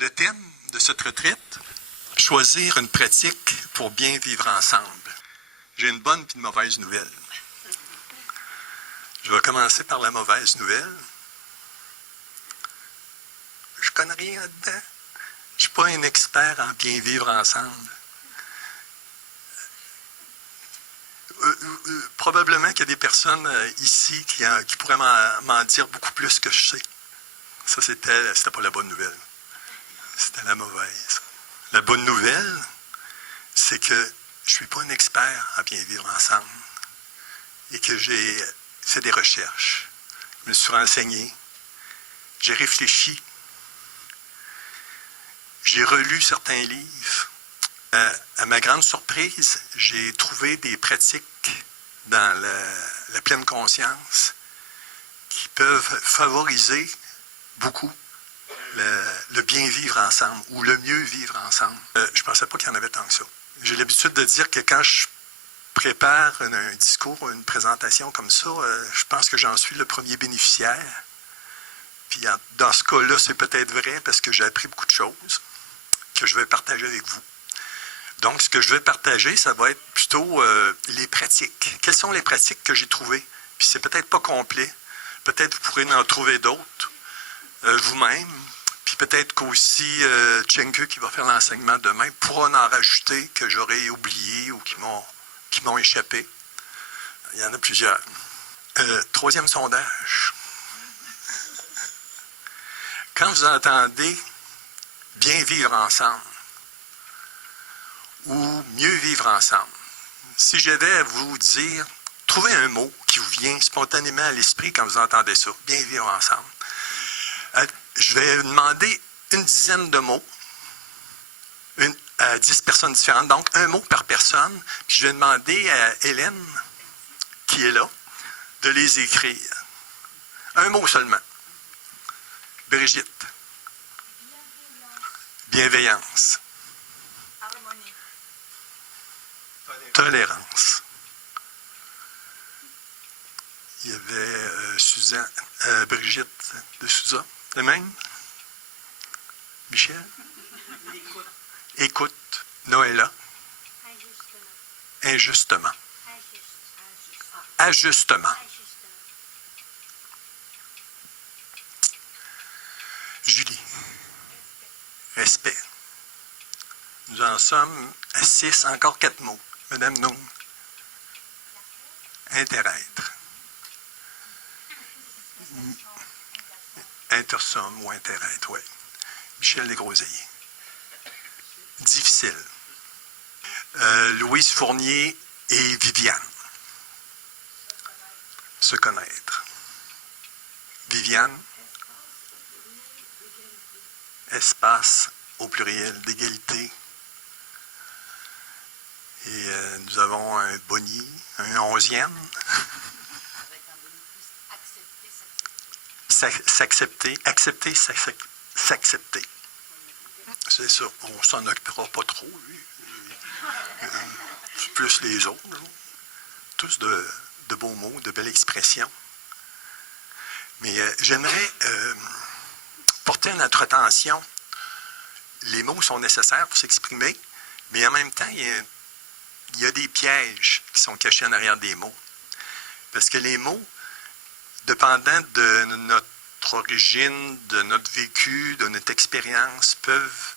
Le thème de cette retraite, choisir une pratique pour bien vivre ensemble. J'ai une bonne et une mauvaise nouvelle. Je vais commencer par la mauvaise nouvelle. Je connais rien là-dedans. Je ne suis pas un expert en bien vivre ensemble. Probablement qu'il y a des personnes ici qui pourraient m'en dire beaucoup plus que je sais. Ça, c'était pas la bonne nouvelle. C'était la mauvaise. La bonne nouvelle, c'est que je ne suis pas un expert en bien vivre ensemble et que j'ai fait des recherches. Je me suis renseigné. J'ai réfléchi. J'ai relu certains livres. À ma grande surprise, j'ai trouvé des pratiques dans la pleine conscience qui peuvent favoriser beaucoup le bien vivre ensemble ou le mieux vivre ensemble. Je ne pensais pas qu'il y en avait tant que ça. J'ai l'habitude de dire que quand je prépare un discours, une présentation comme ça, je pense que j'en suis le premier bénéficiaire. Puis dans ce cas-là, c'est peut-être vrai parce que j'ai appris beaucoup de choses que je vais partager avec vous. Donc, ce que je vais partager, ça va être plutôt les pratiques. Quelles sont les pratiques que j'ai trouvées? Puis c'est peut-être pas complet. Peut-être vous pourrez en trouver d'autres vous-même. Puis peut-être qu'aussi Tchenke, qui va faire l'enseignement demain, pourra en rajouter que j'aurais oublié ou qui m'ont échappé. Il y en a plusieurs. Troisième sondage. Quand vous entendez bien vivre ensemble ou mieux vivre ensemble, si j'avais à vous dire, trouvez un mot qui vous vient spontanément à l'esprit quand vous entendez ça, bien vivre ensemble. Je vais demander une dizaine de mots à 10 personnes différentes, donc un mot par personne, puis je vais demander à Hélène, qui est là, de les écrire. Un mot seulement. Brigitte. Bienveillance. Harmonie. Tolérance. Il y avait Suzanne, Brigitte de Souza, de même. Michel. L'écoute. Écoute. Noëlla. Ajustement. Injustement. Ajustement. Julie. Respect. Nous en sommes à 6, encore 4 mots. Madame Noum. Interêtre. Intersomme ou interêtre, oui. Michel Desgroseilliers. Difficile. Louise Fournier et Viviane. Se connaître. Viviane. Espace au pluriel d'égalité. Et nous avons un boni, un 11e. S'accepter, accepter, s'accepter. C'est ça. On s'en occupera pas trop, lui. Plus les autres. Tous de beaux mots, de belles expressions. Mais j'aimerais porter notre attention. Les mots sont nécessaires pour s'exprimer, mais en même temps, il y a des pièges qui sont cachés en arrière des mots. Parce que les mots, dépendant de notre origine, de notre vécu, de notre expérience, peuvent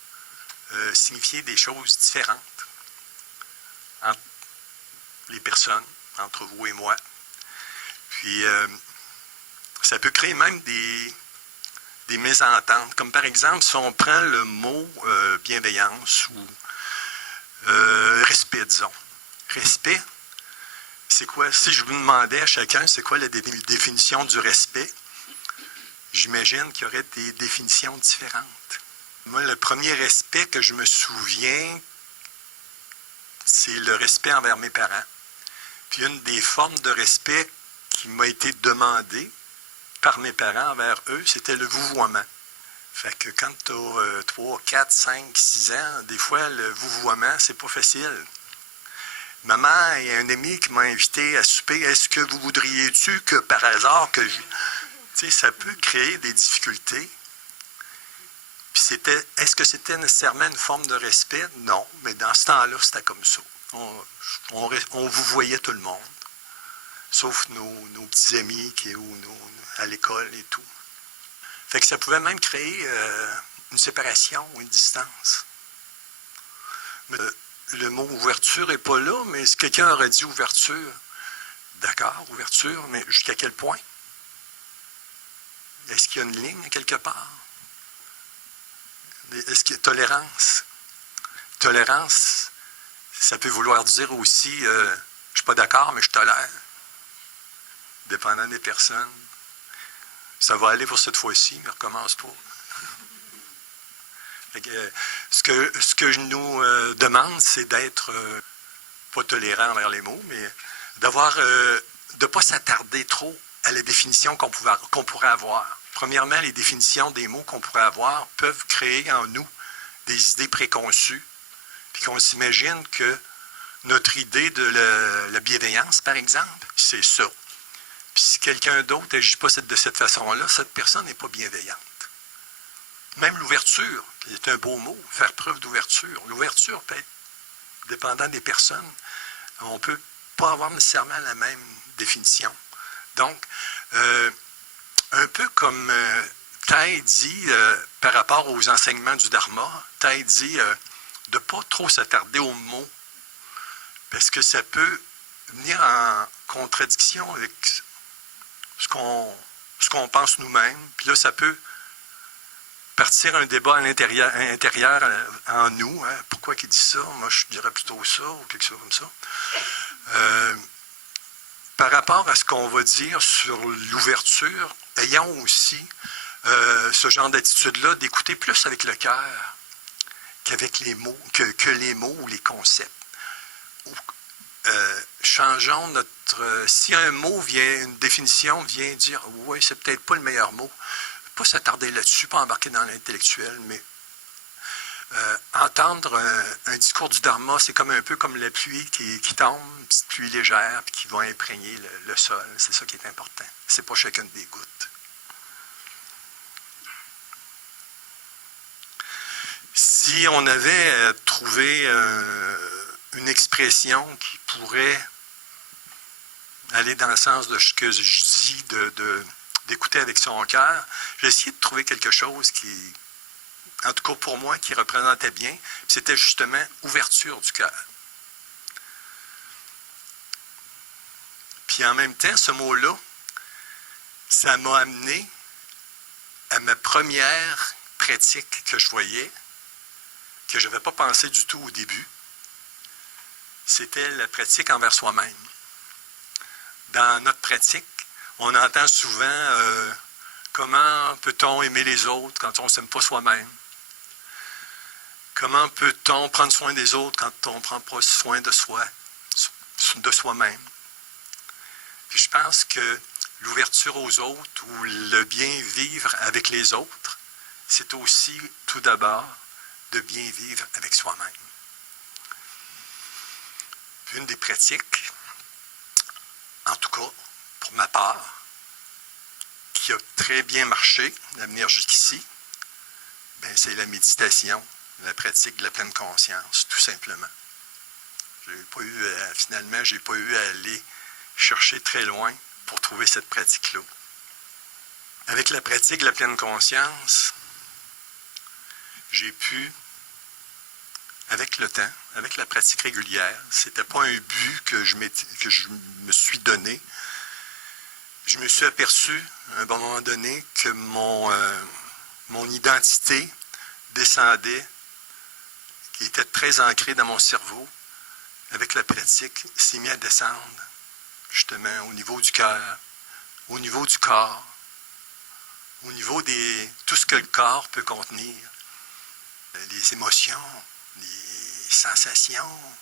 signifier des choses différentes entre les personnes, entre vous et moi. Puis, ça peut créer même des mésententes. Comme par exemple, si on prend le mot bienveillance ou respect, disons. Respect, c'est quoi? Si je vous demandais à chacun, c'est quoi la définition du respect? J'imagine qu'il y aurait des définitions différentes. Moi, le premier respect que je me souviens, c'est le respect envers mes parents. Puis une des formes de respect qui m'a été demandée par mes parents envers eux, c'était le vouvoiement. Fait que quand tu as 3, 4, 5, 6 ans, des fois, le vouvoiement, c'est pas facile. Maman et un ami qui m'a invité à souper, est-ce que vous voudriez-tu que par hasard que je... Tu sais, ça peut créer des difficultés. Puis Est-ce que c'était nécessairement une forme de respect? Non, mais dans ce temps-là, c'était comme ça. On vous voyait tout le monde, sauf nos petits amis qui à l'école et tout. Fait que ça pouvait même créer une séparation ou une distance. Le mot ouverture n'est pas là, mais si quelqu'un aurait dit ouverture, d'accord, ouverture, mais jusqu'à quel point? Est-ce qu'il y a une ligne quelque part? Est-ce qu'il y a tolérance? Tolérance, ça peut vouloir dire aussi, je ne suis pas d'accord, mais je tolère. Dépendant des personnes. Ça va aller pour cette fois-ci, mais recommence pas. Ce que je nous demande, c'est d'être pas tolérant envers les mots, mais de ne pas s'attarder trop à la définition qu'on pourrait avoir. Premièrement, les définitions des mots qu'on pourrait avoir peuvent créer en nous des idées préconçues, puis qu'on s'imagine que notre idée de la bienveillance, par exemple, c'est ça. Puis si quelqu'un d'autre n'agit pas de cette façon-là, cette personne n'est pas bienveillante. Même l'ouverture, qui est un beau mot, faire preuve d'ouverture. L'ouverture peut être dépendant des personnes. On ne peut pas avoir nécessairement la même définition. Donc, un peu comme Thay dit par rapport aux enseignements du Dharma, Thay dit de ne pas trop s'attarder aux mots, parce que ça peut venir en contradiction avec ce qu'on pense nous-mêmes. Puis là, ça peut partir un débat à l'intérieur en nous. Hein. Pourquoi il dit ça? Moi, je dirais plutôt ça, ou quelque chose comme ça. Par rapport à ce qu'on va dire sur l'ouverture, ayons aussi ce genre d'attitude-là d'écouter plus avec le cœur qu'avec les mots, que les mots ou les concepts. Changeons notre... si un mot une définition vient dire « oui, c'est peut-être pas le meilleur mot », pas s'attarder là-dessus, pas embarquer dans l'intellectuel, mais entendre un discours du Dharma, c'est comme un peu comme la pluie qui tombe, une petite pluie légère, puis qui va imprégner le sol. C'est ça qui est important. C'est pas chacune des gouttes. Si on avait trouvé une expression qui pourrait aller dans le sens de ce que je dis, d'écouter avec son cœur, j'ai essayé de trouver quelque chose qui, en tout cas pour moi, qui représentait bien. C'était justement ouverture du cœur. Puis en même temps, ce mot-là, ça m'a amené à ma première pratique que je voyais, que je n'avais pas pensé du tout au début. C'était la pratique envers soi-même. Dans notre pratique, on entend souvent comment peut-on aimer les autres quand on ne s'aime pas soi-même? Comment peut-on prendre soin des autres quand on ne prend pas soin de soi-même? Puis je pense que l'ouverture aux autres ou le bien vivre avec les autres, c'est aussi tout d'abord de bien vivre avec soi-même. Une des pratiques, en tout cas pour ma part, qui a très bien marché à venir jusqu'ici, c'est la méditation, la pratique de la pleine conscience, tout simplement. Finalement, je n'ai pas eu à aller chercher très loin pour trouver cette pratique-là. Avec la pratique de la pleine conscience, j'ai pu, avec le temps, avec la pratique régulière, ce n'était pas un but que je me suis donné. Je me suis aperçu, à un bon moment donné, que mon identité descendait, qui était très ancrée dans mon cerveau, avec la pratique, s'est mis à descendre, justement, au niveau du cœur, au niveau du corps, au niveau tout ce que le corps peut contenir, les émotions, les sensations.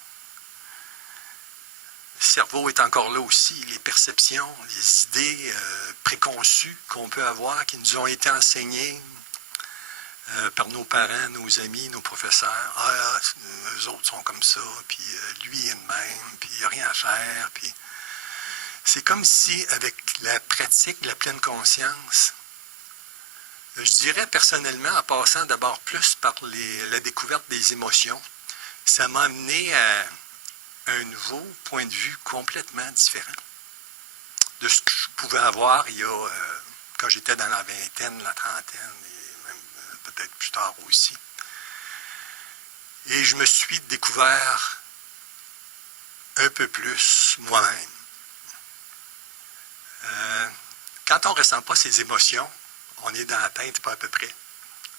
Le cerveau est encore là aussi, les perceptions, les idées préconçues qu'on peut avoir, qui nous ont été enseignées par nos parents, nos amis, nos professeurs. Ah, eux autres sont comme ça, puis lui est de même, puis il n'y a rien à faire. Puis... C'est comme si, avec la pratique de la pleine conscience, Je dirais personnellement, en passant d'abord plus par la découverte des émotions, ça m'a amené à un nouveau point de vue complètement différent de ce que je pouvais avoir quand j'étais dans la vingtaine, la trentaine, et même peut-être plus tard aussi. Et je me suis découvert un peu plus moi-même. Quand on ne ressent pas ses émotions, on est dans la tête pas à peu près.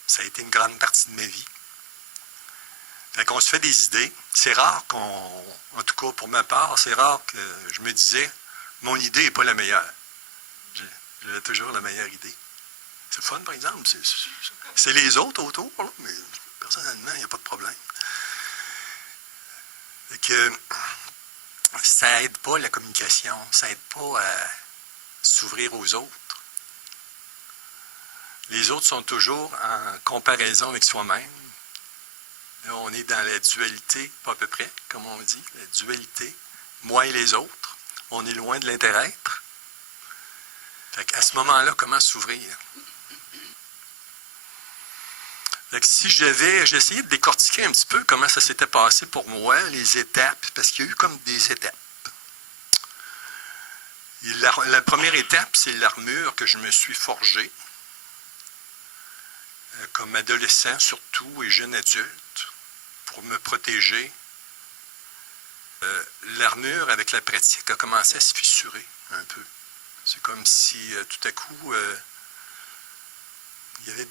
Ça a été une grande partie de ma vie. Fait qu'on se fait des idées. C'est rare en tout cas pour ma part, c'est rare que je me disais, mon idée n'est pas la meilleure. J'avais toujours la meilleure idée. C'est fun, par exemple. C'est les autres autour, là, mais personnellement, il n'y a pas de problème. Fait que ça aide pas la communication, ça aide pas à s'ouvrir aux autres. Les autres sont toujours en comparaison avec soi-même. Là, on est dans la dualité, pas à peu près, comme on dit, la dualité, moi et les autres. On est loin de l'inter-être. Fait qu'à ce moment-là, comment s'ouvrir? Fait que si j'ai essayé de décortiquer un petit peu comment ça s'était passé pour moi, les étapes, parce qu'il y a eu comme des étapes. Et la première étape, c'est l'armure que je me suis forgée, comme adolescent surtout et jeune adulte, pour me protéger. L'armure, avec la pratique, a commencé à se fissurer un peu. C'est comme si tout à coup, il y avait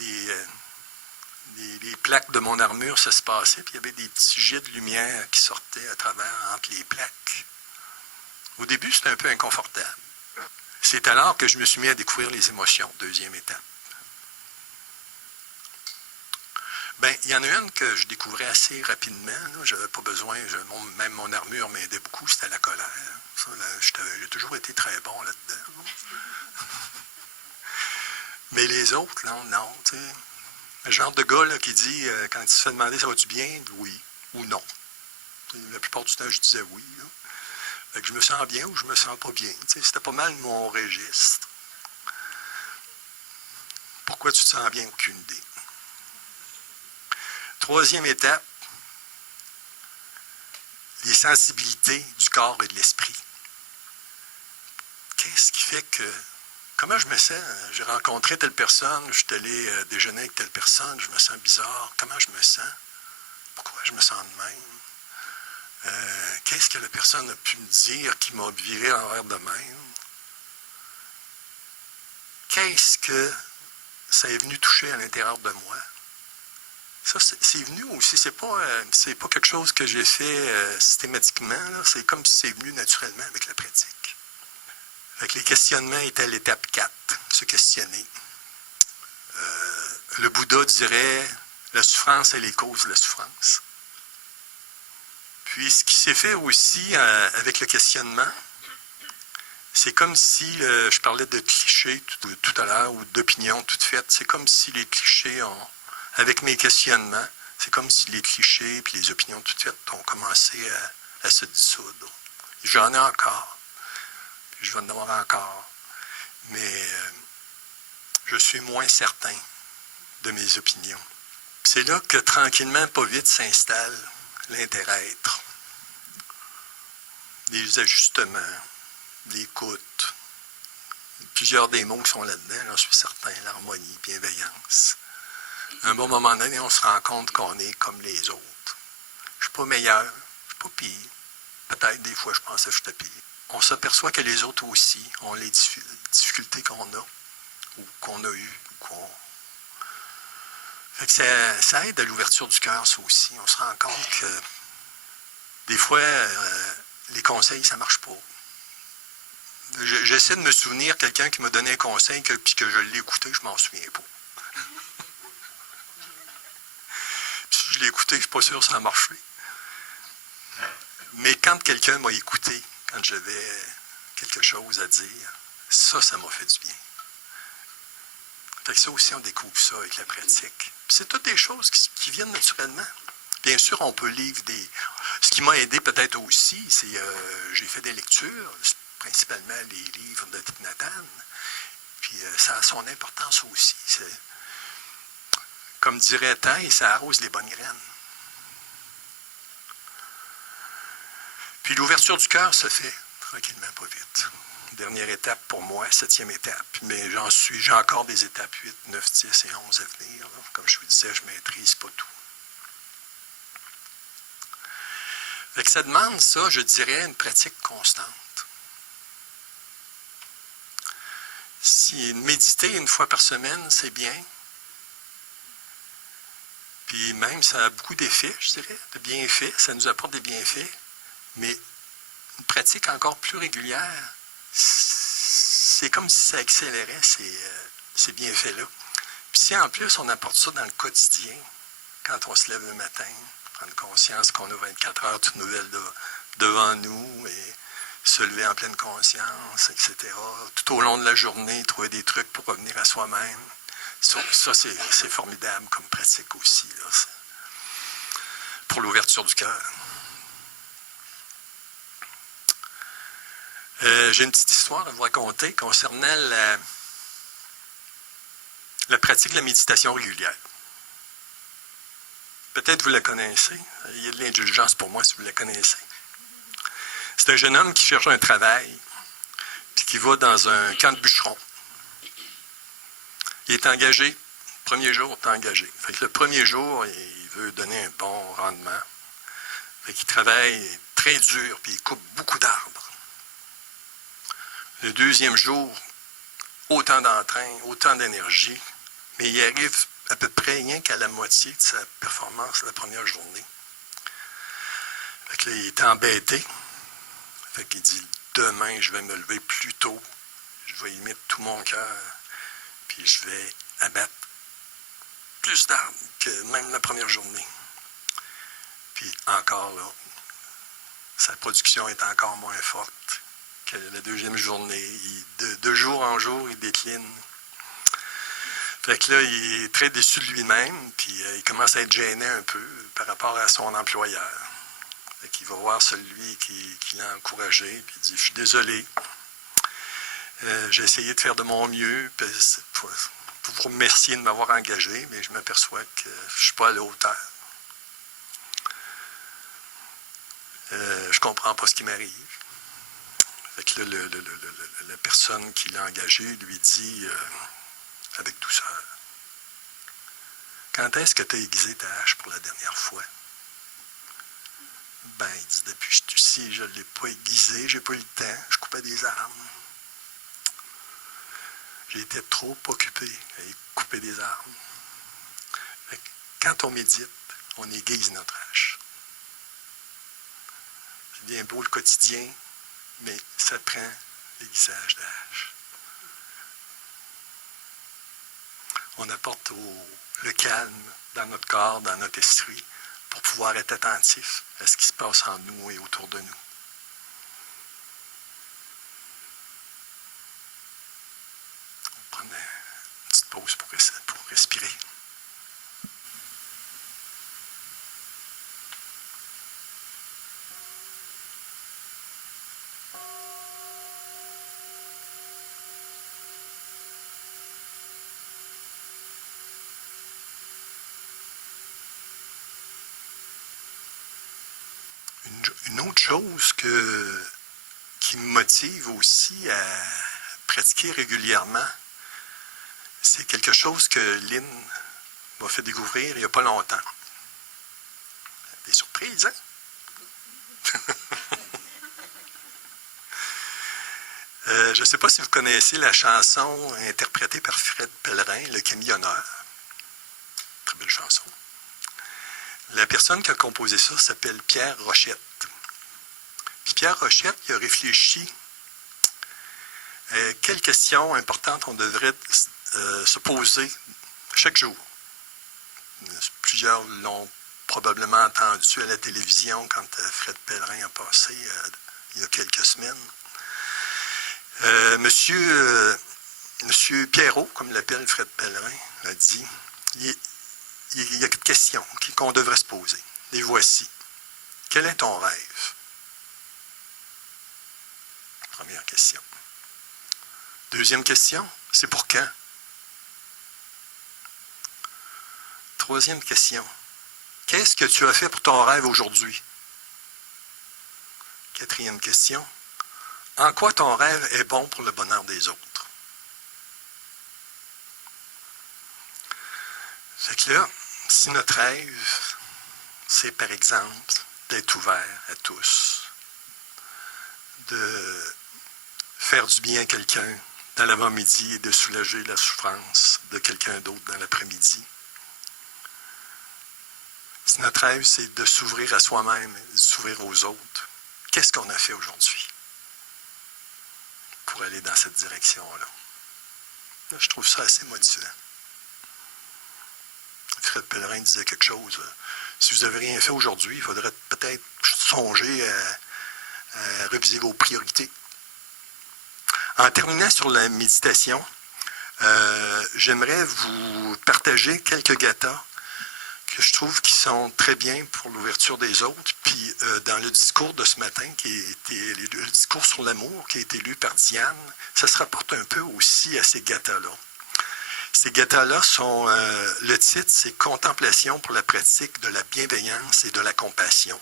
les plaques de mon armure, ça se passait, puis il y avait des petits jets de lumière qui sortaient à travers, entre les plaques. Au début, c'était un peu inconfortable. C'est alors que je me suis mis à découvrir les émotions, deuxième étape. Bien, il y en a une que je découvrais assez rapidement. Je n'avais pas besoin, même mon armure m'aidait beaucoup, c'était la colère. Ça, j'ai toujours été très bon là-dedans. Mais les autres, non, tu sais. Le genre de gars là, qui dit, quand il se fait demander ça va-tu bien, oui ou non. La plupart du temps, je disais oui. Fait que je me sens bien ou je me sens pas bien. Tu sais, c'était pas mal mon registre. Pourquoi tu te sens bien? Aucune idée. Troisième étape, les sensibilités du corps et de l'esprit. Qu'est-ce qui fait que... Comment je me sens? J'ai rencontré telle personne, je suis allé déjeuner avec telle personne, je me sens bizarre. Comment je me sens? Pourquoi je me sens de même? Qu'est-ce que la personne a pu me dire qui m'a viré envers de même? Qu'est-ce que ça est venu toucher à l'intérieur de moi? Ça, c'est venu aussi, c'est pas quelque chose que j'ai fait systématiquement, là. C'est comme si c'est venu naturellement avec la pratique. Fait que les questionnements étaient à l'étape 4, se questionner. Le Bouddha dirait, la souffrance est les causes de la souffrance. Puis ce qui s'est fait aussi avec le questionnement, c'est comme si, je parlais de clichés tout à l'heure, ou d'opinions toutes faites, c'est comme si les clichés avec mes questionnements, c'est comme si les clichés et les opinions toutes faites ont commencé à se dissoudre. J'en ai encore. Je vais en avoir encore. Mais je suis moins certain de mes opinions. C'est là que tranquillement, pas vite, s'installe l'inter-être. Les ajustements, l'écoute. Plusieurs des mots qui sont là-dedans, j'en suis certain. L'harmonie, bienveillance. À un bon moment donné, on se rend compte qu'on est comme les autres. Je ne suis pas meilleur, je ne suis pas pire. Peut-être des fois, je pensais que j'étais pire. On s'aperçoit que les autres aussi ont les difficultés qu'on a, ou qu'on a eues. Fait que ça aide à l'ouverture du cœur, ça aussi. On se rend compte que des fois, les conseils, ça ne marche pas. J'essaie de me souvenir quelqu'un qui m'a donné un conseil, puis que je l'ai écouté, je ne m'en souviens pas. Puis si je l'ai écouté, je ne suis pas sûr que ça a marché. Mais quand quelqu'un m'a écouté, quand j'avais quelque chose à dire, ça m'a fait du bien. Fait que ça aussi, on découvre ça avec la pratique. Puis c'est toutes des choses qui viennent naturellement. Bien sûr, on peut lire Ce qui m'a aidé peut-être aussi, c'est j'ai fait des lectures, principalement les livres de Thich Nhat Hanh. Puis ça a son importance aussi. Comme dirait Taille, ça arrose les bonnes graines. Puis l'ouverture du cœur se fait tranquillement, pas vite. Dernière étape pour moi, 7e étape. Mais j'ai encore des étapes 8, 9, 10 et 11 à venir. Là. Comme je vous disais, je ne maîtrise pas tout. Fait que ça demande, ça, je dirais, une pratique constante. Si méditer une fois par semaine, c'est bien. Puis même, ça a beaucoup d'effets, je dirais, de bienfaits. Ça nous apporte des bienfaits. Mais une pratique encore plus régulière, c'est comme si ça accélérait ces bienfaits-là. Puis si en plus on apporte ça dans le quotidien, quand on se lève le matin, prendre conscience qu'on a 24 heures toutes nouvelles devant nous et se lever en pleine conscience, etc. Tout au long de la journée, trouver des trucs pour revenir à soi-même. Ça c'est formidable comme pratique aussi, là, pour l'ouverture du cœur. J'ai une petite histoire à vous raconter concernant la pratique de la méditation régulière. Peut-être vous la connaissez. Il y a de l'indulgence pour moi si vous la connaissez. C'est un jeune homme qui cherche un travail, puis qui va dans un camp de bûcherons. Il est engagé. Le premier jour, il est engagé. Fait que le premier jour, il veut donner un bon rendement. Fait qu'il travaille très dur, puis il coupe beaucoup d'arbres. Le deuxième jour, autant d'entrain, autant d'énergie, mais il arrive à peu près rien qu'à la moitié de sa performance la première journée. Fait que là, il est embêté. Fait qu'il dit, demain, je vais me lever plus tôt. Je vais y mettre tout mon cœur. Puis je vais abattre plus d'arbres que même la première journée. Puis encore là, sa production est encore moins forte que la deuxième journée. De jour en jour, il décline. Fait que là, il est très déçu de lui-même, puis il commence à être gêné un peu par rapport à son employeur. Fait qu'il va voir celui qui l'a encouragé, puis il dit, je suis désolé, j'ai essayé de faire de mon mieux pour vous remercier de m'avoir engagé, mais je m'aperçois que je ne suis pas à la hauteur. Je comprends pas ce qui m'arrive. Fait que là, la personne qui l'a engagé lui dit, avec douceur, quand est-ce que tu as aiguisé ta hache pour la dernière fois? Ben, il dit, depuis que je suis ici, je ne l'ai pas aiguisé, j'ai pas eu le temps, je coupais des arbres. J'ai été trop occupé à couper des arbres. Fait que quand on médite, on aiguise notre hache. C'est bien beau le quotidien, mais ça prend l'aiguisage de la hache. On apporte le calme dans notre corps, dans notre esprit, pour pouvoir être attentif à ce qui se passe en nous et autour de nous. On prend une petite pause pour respirer. Une autre chose qui me motive aussi à pratiquer régulièrement, c'est quelque chose que Lynn m'a fait découvrir il n'y a pas longtemps. Des surprises, hein? Je ne sais pas si vous connaissez la chanson interprétée par Fred Pellerin, Le Camionneur. Très belle chanson. La personne qui a composé ça s'appelle Pierre Rochette. Puis Pierre Rochette, il a réfléchi à quelles questions importantes on devrait se poser chaque jour. Plusieurs l'ont probablement entendu à la télévision quand Fred Pellerin a passé il y a quelques semaines. Monsieur Pierrot, comme l'appelle Fred Pellerin, a dit il y a 4 questions qu'on devrait se poser. Les voici. Quel est ton rêve? Première question. Deuxième question, c'est pour quand? Troisième question. Qu'est-ce que tu as fait pour ton rêve aujourd'hui? Quatrième question. En quoi ton rêve est bon pour le bonheur des autres? Fait que là, si notre rêve, c'est par exemple d'être ouvert à tous, de faire du bien à quelqu'un dans l'avant-midi et de soulager la souffrance de quelqu'un d'autre dans l'après-midi. Si notre rêve, c'est de s'ouvrir à soi-même, de s'ouvrir aux autres, qu'est-ce qu'on a fait aujourd'hui pour aller dans cette direction-là? Là, je trouve ça assez motivant. Fred Pellerin disait quelque chose. Si vous n'avez rien fait aujourd'hui, il faudrait peut-être songer à réviser vos priorités. En terminant sur la méditation, j'aimerais vous partager quelques gathas que je trouve qui sont très bien pour l'ouverture des autres. Puis dans le discours de ce matin, qui a été le discours sur l'amour, qui a été lu par Diane, ça se rapporte un peu aussi à ces gathas-là. Ces gathas-là sont, le titre, c'est « Contemplation pour la pratique de la bienveillance et de la compassion ».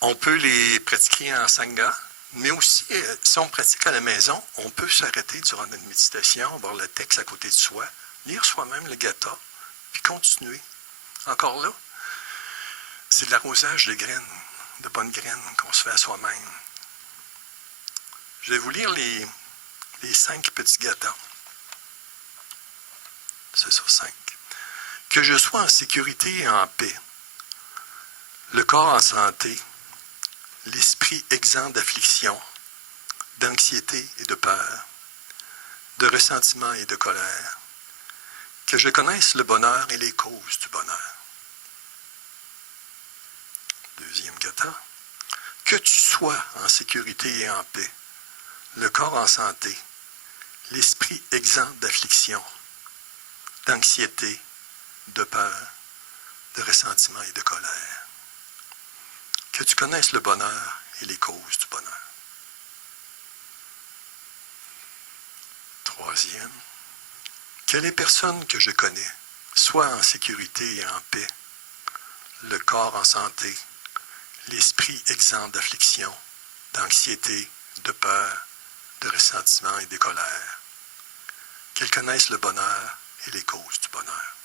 On peut les pratiquer en sangha, mais aussi, si on pratique à la maison, on peut s'arrêter durant notre méditation, voir le texte à côté de soi, lire soi-même le gatha, puis continuer. Encore là, c'est de l'arrosage de graines, de bonnes graines qu'on se fait à soi-même. Je vais vous lire les 5 petits gathas. C'est sur 5. Que je sois en sécurité et en paix, le corps en santé, l'esprit exempt d'affliction, d'anxiété et de peur, de ressentiment et de colère, que je connaisse le bonheur et les causes du bonheur. Deuxième gatha, que tu sois en sécurité et en paix, le corps en santé, l'esprit exempt d'affliction, d'anxiété, de peur, de ressentiment et de colère. Que tu connaisses le bonheur et les causes du bonheur. Troisième, que les personnes que je connais soient en sécurité et en paix, le corps en santé, l'esprit exempt d'affliction, d'anxiété, de peur, de ressentiment et de colère. Qu'elles connaissent le bonheur et les causes du bonheur.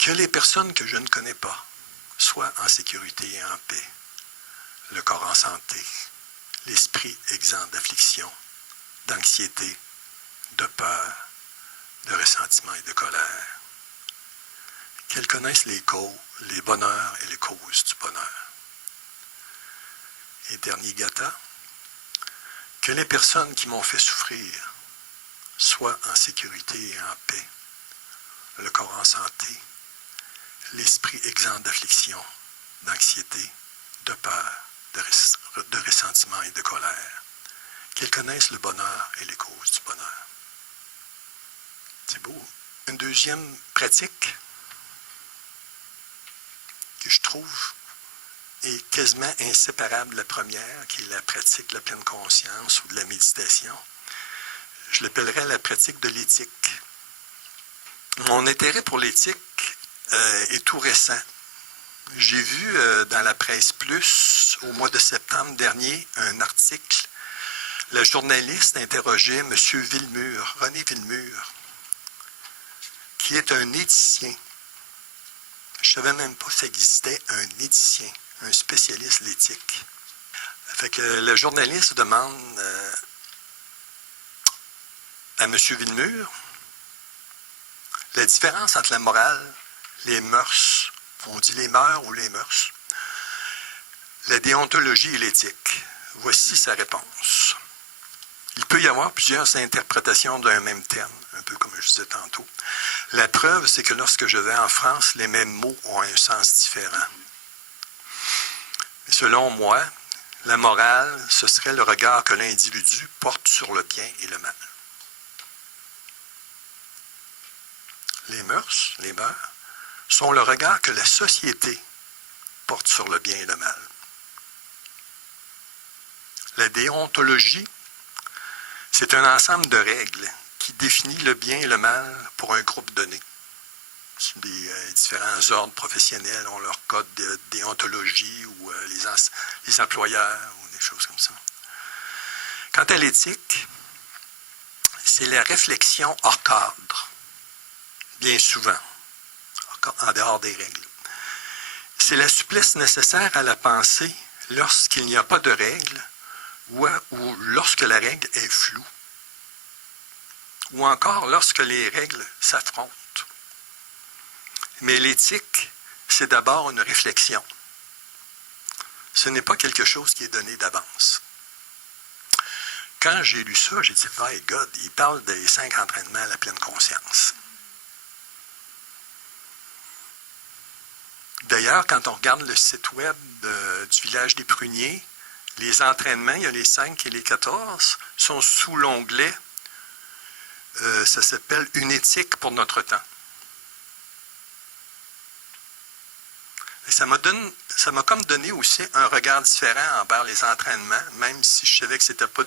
Que les personnes que je ne connais pas soient en sécurité et en paix, le corps en santé, l'esprit exempt d'affliction, d'anxiété, de peur, de ressentiment et de colère. Qu'elles connaissent les bonheurs et les causes du bonheur. Et dernier gatha, que les personnes qui m'ont fait souffrir soient en sécurité et en paix, le corps en santé, l'esprit exempt d'affliction, d'anxiété, de peur, de ressentiment et de colère. Qu'elles connaissent le bonheur et les causes du bonheur. C'est beau. Une deuxième pratique que je trouve est quasiment inséparable de la première, qui est la pratique de la pleine conscience ou de la méditation. Je l'appellerais la pratique de l'éthique. Mon intérêt pour l'éthique est tout récent. J'ai vu dans la Presse Plus, au mois de septembre dernier, un article. Le journaliste interrogeait M. Villemur, René Villemur, qui est un éthicien. Je ne savais même pas que ça existait, un éthicien, un spécialiste de l'éthique. Fait que le journaliste demande à M. Villemur la différence entre la morale, les mœurs, on dit les mœurs ou les mœurs, la déontologie et l'éthique. Voici sa réponse. Il peut y avoir plusieurs interprétations d'un même terme, un peu comme je disais tantôt. La preuve, c'est que lorsque je vais en France, les mêmes mots ont un sens différent. Selon moi, la morale, ce serait le regard que l'individu porte sur le bien et le mal. Les mœurs, sont le regard que la société porte sur le bien et le mal. La déontologie, c'est un ensemble de règles qui définit le bien et le mal pour un groupe donné. des différents ordres professionnels ont leur code de déontologie ou les employeurs ou des choses comme ça. Quant à l'éthique, c'est la réflexion hors cadre, bien souvent, en dehors des règles. C'est la souplesse nécessaire à la pensée lorsqu'il n'y a pas de règles ou lorsque la règle est floue, ou encore lorsque les règles s'affrontent. Mais l'éthique, c'est d'abord une réflexion. Ce n'est pas quelque chose qui est donné d'avance. Quand j'ai lu ça, j'ai dit, « My God, il parle des 5 entraînements à la pleine conscience. » D'ailleurs, quand on regarde le site web du village des Pruniers, les entraînements, il y a les 5 et les 14, sont sous l'onglet, ça s'appelle « Une éthique pour notre temps ». Et ça m'a comme donné aussi un regard différent envers les entraînements, même si je savais que c'était pas...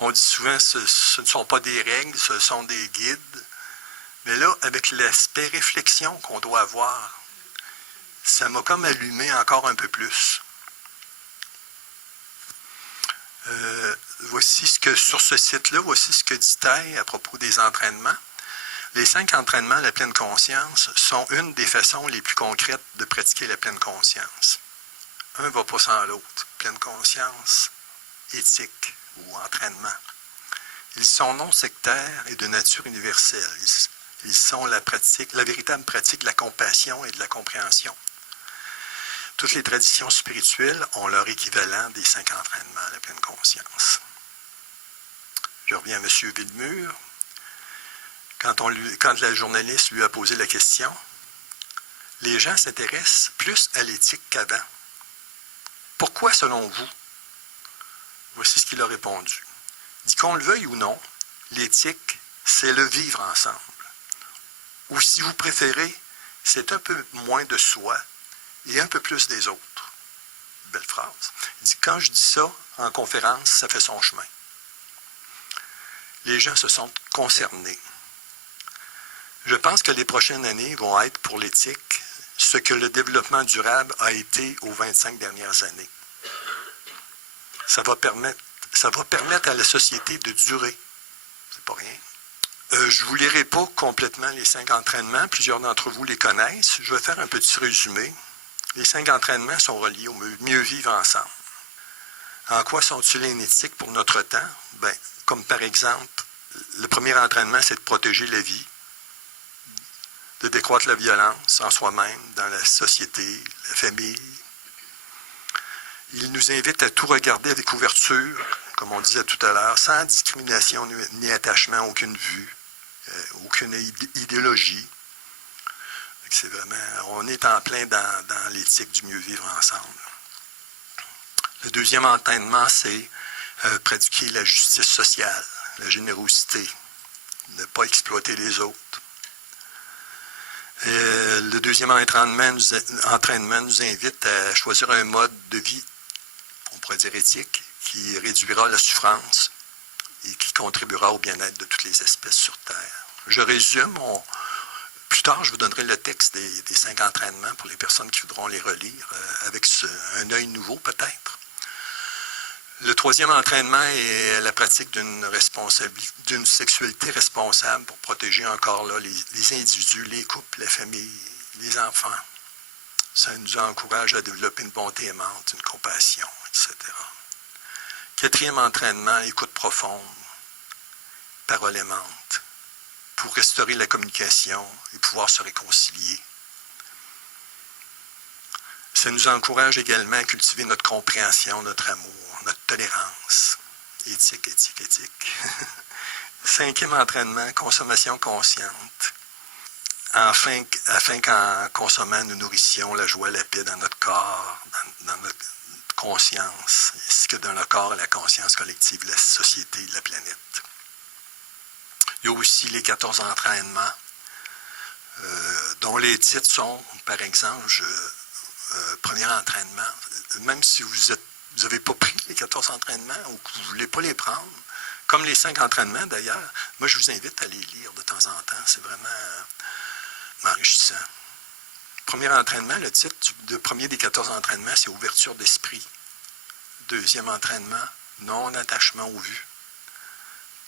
On dit souvent ce ne sont pas des règles, ce sont des guides. Mais là, avec l'aspect réflexion qu'on doit avoir, ça m'a comme allumé encore un peu plus. Voici ce que, sur ce site-là, voici ce que dit Thay à propos des entraînements. Les 5 entraînements à la pleine conscience sont une des façons les plus concrètes de pratiquer la pleine conscience. Un ne va pas sans l'autre. Pleine conscience, éthique ou entraînement. Ils sont non sectaires et de nature universelle. Ils sont la véritable pratique de la compassion et de la compréhension. Toutes les traditions spirituelles ont leur équivalent des 5 entraînements à la pleine conscience. Je reviens à M. Villemur. Quand la journaliste lui a posé la question, les gens s'intéressent plus à l'éthique qu'avant. Pourquoi, selon vous? Voici ce qu'il a répondu. Il dit qu'on le veuille ou non, l'éthique, c'est le vivre ensemble. Ou si vous préférez, c'est un peu moins de soi et un peu plus des autres. Belle phrase. Il dit, quand je dis ça en conférence, ça fait son chemin. Les gens se sentent concernés. Je pense que les prochaines années vont être pour l'éthique ce que le développement durable a été aux 25 dernières années. Ça va permettre à la société de durer. C'est pas rien. Je ne vous lirai pas complètement les 5 entraînements. Plusieurs d'entre vous les connaissent. Je vais faire un petit résumé. Les 5 entraînements sont reliés au mieux vivre ensemble. En quoi sont-ils une éthique pour notre temps? Bien, comme par exemple, le premier entraînement, c'est de protéger la vie, de décroître la violence en soi-même, dans la société, la famille. Il nous invite à tout regarder avec ouverture, comme on disait tout à l'heure, sans discrimination ni attachement, aucune vue, aucune idéologie. C'est vraiment, on est en plein dans l'éthique du mieux vivre ensemble. Le deuxième entraînement, c'est pratiquer la justice sociale, la générosité, ne pas exploiter les autres. Le deuxième entraînement nous invite à choisir un mode de vie, on pourrait dire éthique, qui réduira la souffrance et qui contribuera au bien-être de toutes les espèces sur Terre. Je résume, plus tard je vous donnerai le texte des 5 entraînements pour les personnes qui voudront les relire avec un œil nouveau peut-être. Le troisième entraînement est la pratique d'une sexualité responsable pour protéger encore là, les individus, les couples, la famille, les enfants. Ça nous encourage à développer une bonté aimante, une compassion, etc. Quatrième entraînement, écoute profonde, parole aimante, pour restaurer la communication et pouvoir se réconcilier. Ça nous encourage également à cultiver notre compréhension, notre amour, notre tolérance. Éthique, éthique, éthique. Cinquième entraînement, consommation consciente. Afin qu'en consommant, nous nourrissions la joie, la paix dans notre corps, dans notre conscience, ainsi que dans le corps et la conscience collective de la société et de la planète. Il y a aussi les 14 entraînements, dont les titres sont, par exemple, premier entraînement, même si vous n'avez pas pris les 14 entraînements ou que vous ne voulez pas les prendre, comme les 5 entraînements d'ailleurs, moi je vous invite à les lire de temps en temps, c'est vraiment enrichissant. Premier entraînement, le titre de premier des 14 entraînements, c'est ouverture d'esprit. Deuxième entraînement, non-attachement aux vues.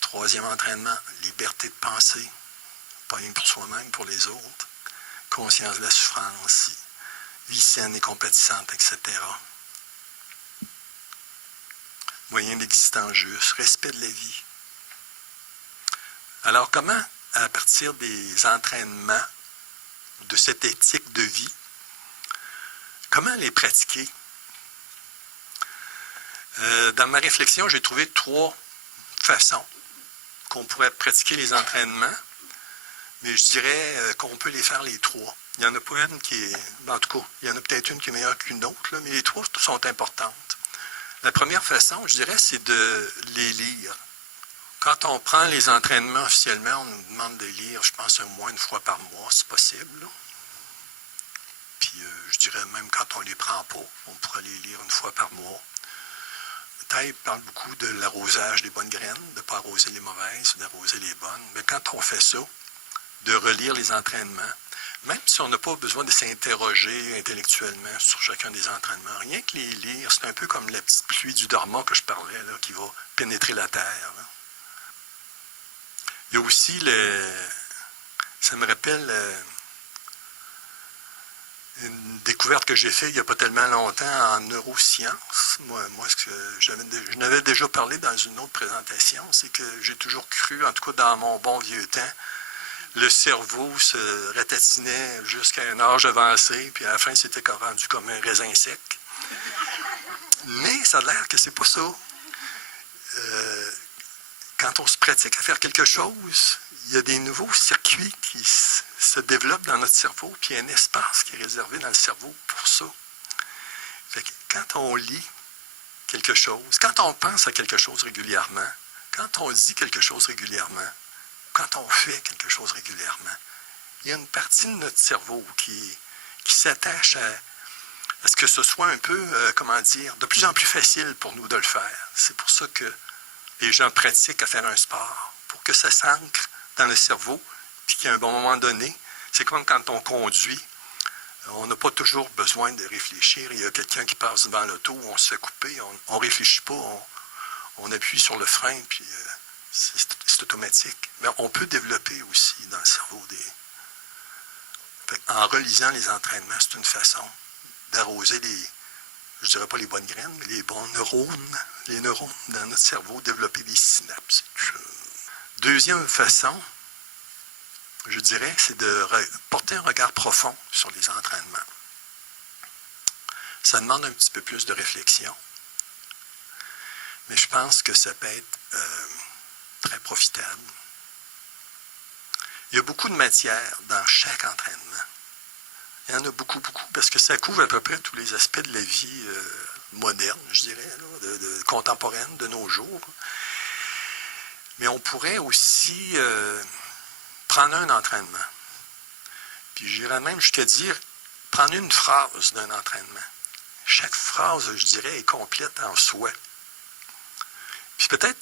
Troisième entraînement, liberté de penser. Pas rien pour soi-même, pour les autres. Conscience de la souffrance, vie saine et compétissante, etc. Moyen d'existence juste, respect de la vie. Alors, comment, à partir des entraînements, de cette éthique de vie, comment les pratiquer? Dans ma réflexion, j'ai trouvé 3 façons qu'on pourrait pratiquer les entraînements, mais je dirais qu'on peut les faire les 3. Il n'y en a pas une qui est... En tout cas, il y en a peut-être une qui est meilleure qu'une autre, là, mais les 3 sont importantes. La première façon, je dirais, c'est de les lire. Quand on prend les entraînements officiellement, on nous demande de lire, je pense, au moins une fois par mois, c'est possible. Là. Puis, je dirais même quand on ne les prend pas, on pourrait les lire une fois par mois. Taille parle beaucoup de l'arrosage des bonnes graines, de ne pas arroser les mauvaises, d'arroser les bonnes. Mais quand on fait ça, de relire les entraînements, même si on n'a pas besoin de s'interroger intellectuellement sur chacun des entraînements, rien que les lire, c'est un peu comme la petite pluie du Dharma que je parlais, là, qui va pénétrer la terre. Là. Il y a aussi ça me rappelle une découverte que j'ai faite il n'y a pas tellement longtemps en neurosciences. Moi je n'avais déjà parlé dans une autre présentation, c'est que j'ai toujours cru, en tout cas dans mon bon vieux temps, le cerveau se ratatinait jusqu'à un âge avancé, puis à la fin, c'était rendu comme un raisin sec. Mais ça a l'air que c'est pas ça. Quand on se pratique à faire quelque chose, il y a des nouveaux circuits qui se développent dans notre cerveau, puis il y a un espace qui est réservé dans le cerveau pour ça. Fait que quand on lit quelque chose, quand on pense à quelque chose régulièrement, quand on dit quelque chose régulièrement, quand on fait quelque chose régulièrement, il y a une partie de notre cerveau qui s'attache à ce que ce soit un peu, de plus en plus facile pour nous de le faire. C'est pour ça que les gens pratiquent à faire un sport, pour que ça s'ancre dans le cerveau, puis qu'à un bon moment donné, c'est comme quand on conduit. On n'a pas toujours besoin de réfléchir. Il y a quelqu'un qui passe devant l'auto, on se fait couper, on ne réfléchit pas, on appuie sur le frein, puis c'est automatique. Mais on peut développer aussi dans le cerveau en relisant les entraînements, c'est une façon d'arroser je dirais pas les bonnes graines, mais les bons neurones, les neurones dans notre cerveau, développer des synapses. Deuxième façon, je dirais, c'est de porter un regard profond sur les entraînements. Ça demande un petit peu plus de réflexion. Mais je pense que ça peut être très profitable. Il y a beaucoup de matière dans chaque entraînement. Il y en a beaucoup, parce que ça couvre à peu près tous les aspects de la vie moderne, je dirais, là, contemporaine de nos jours. Mais on pourrait aussi prendre un entraînement. Puis j'irais même jusqu'à dire, prendre une phrase d'un entraînement. Chaque phrase, je dirais, est complète en soi. Puis peut-être,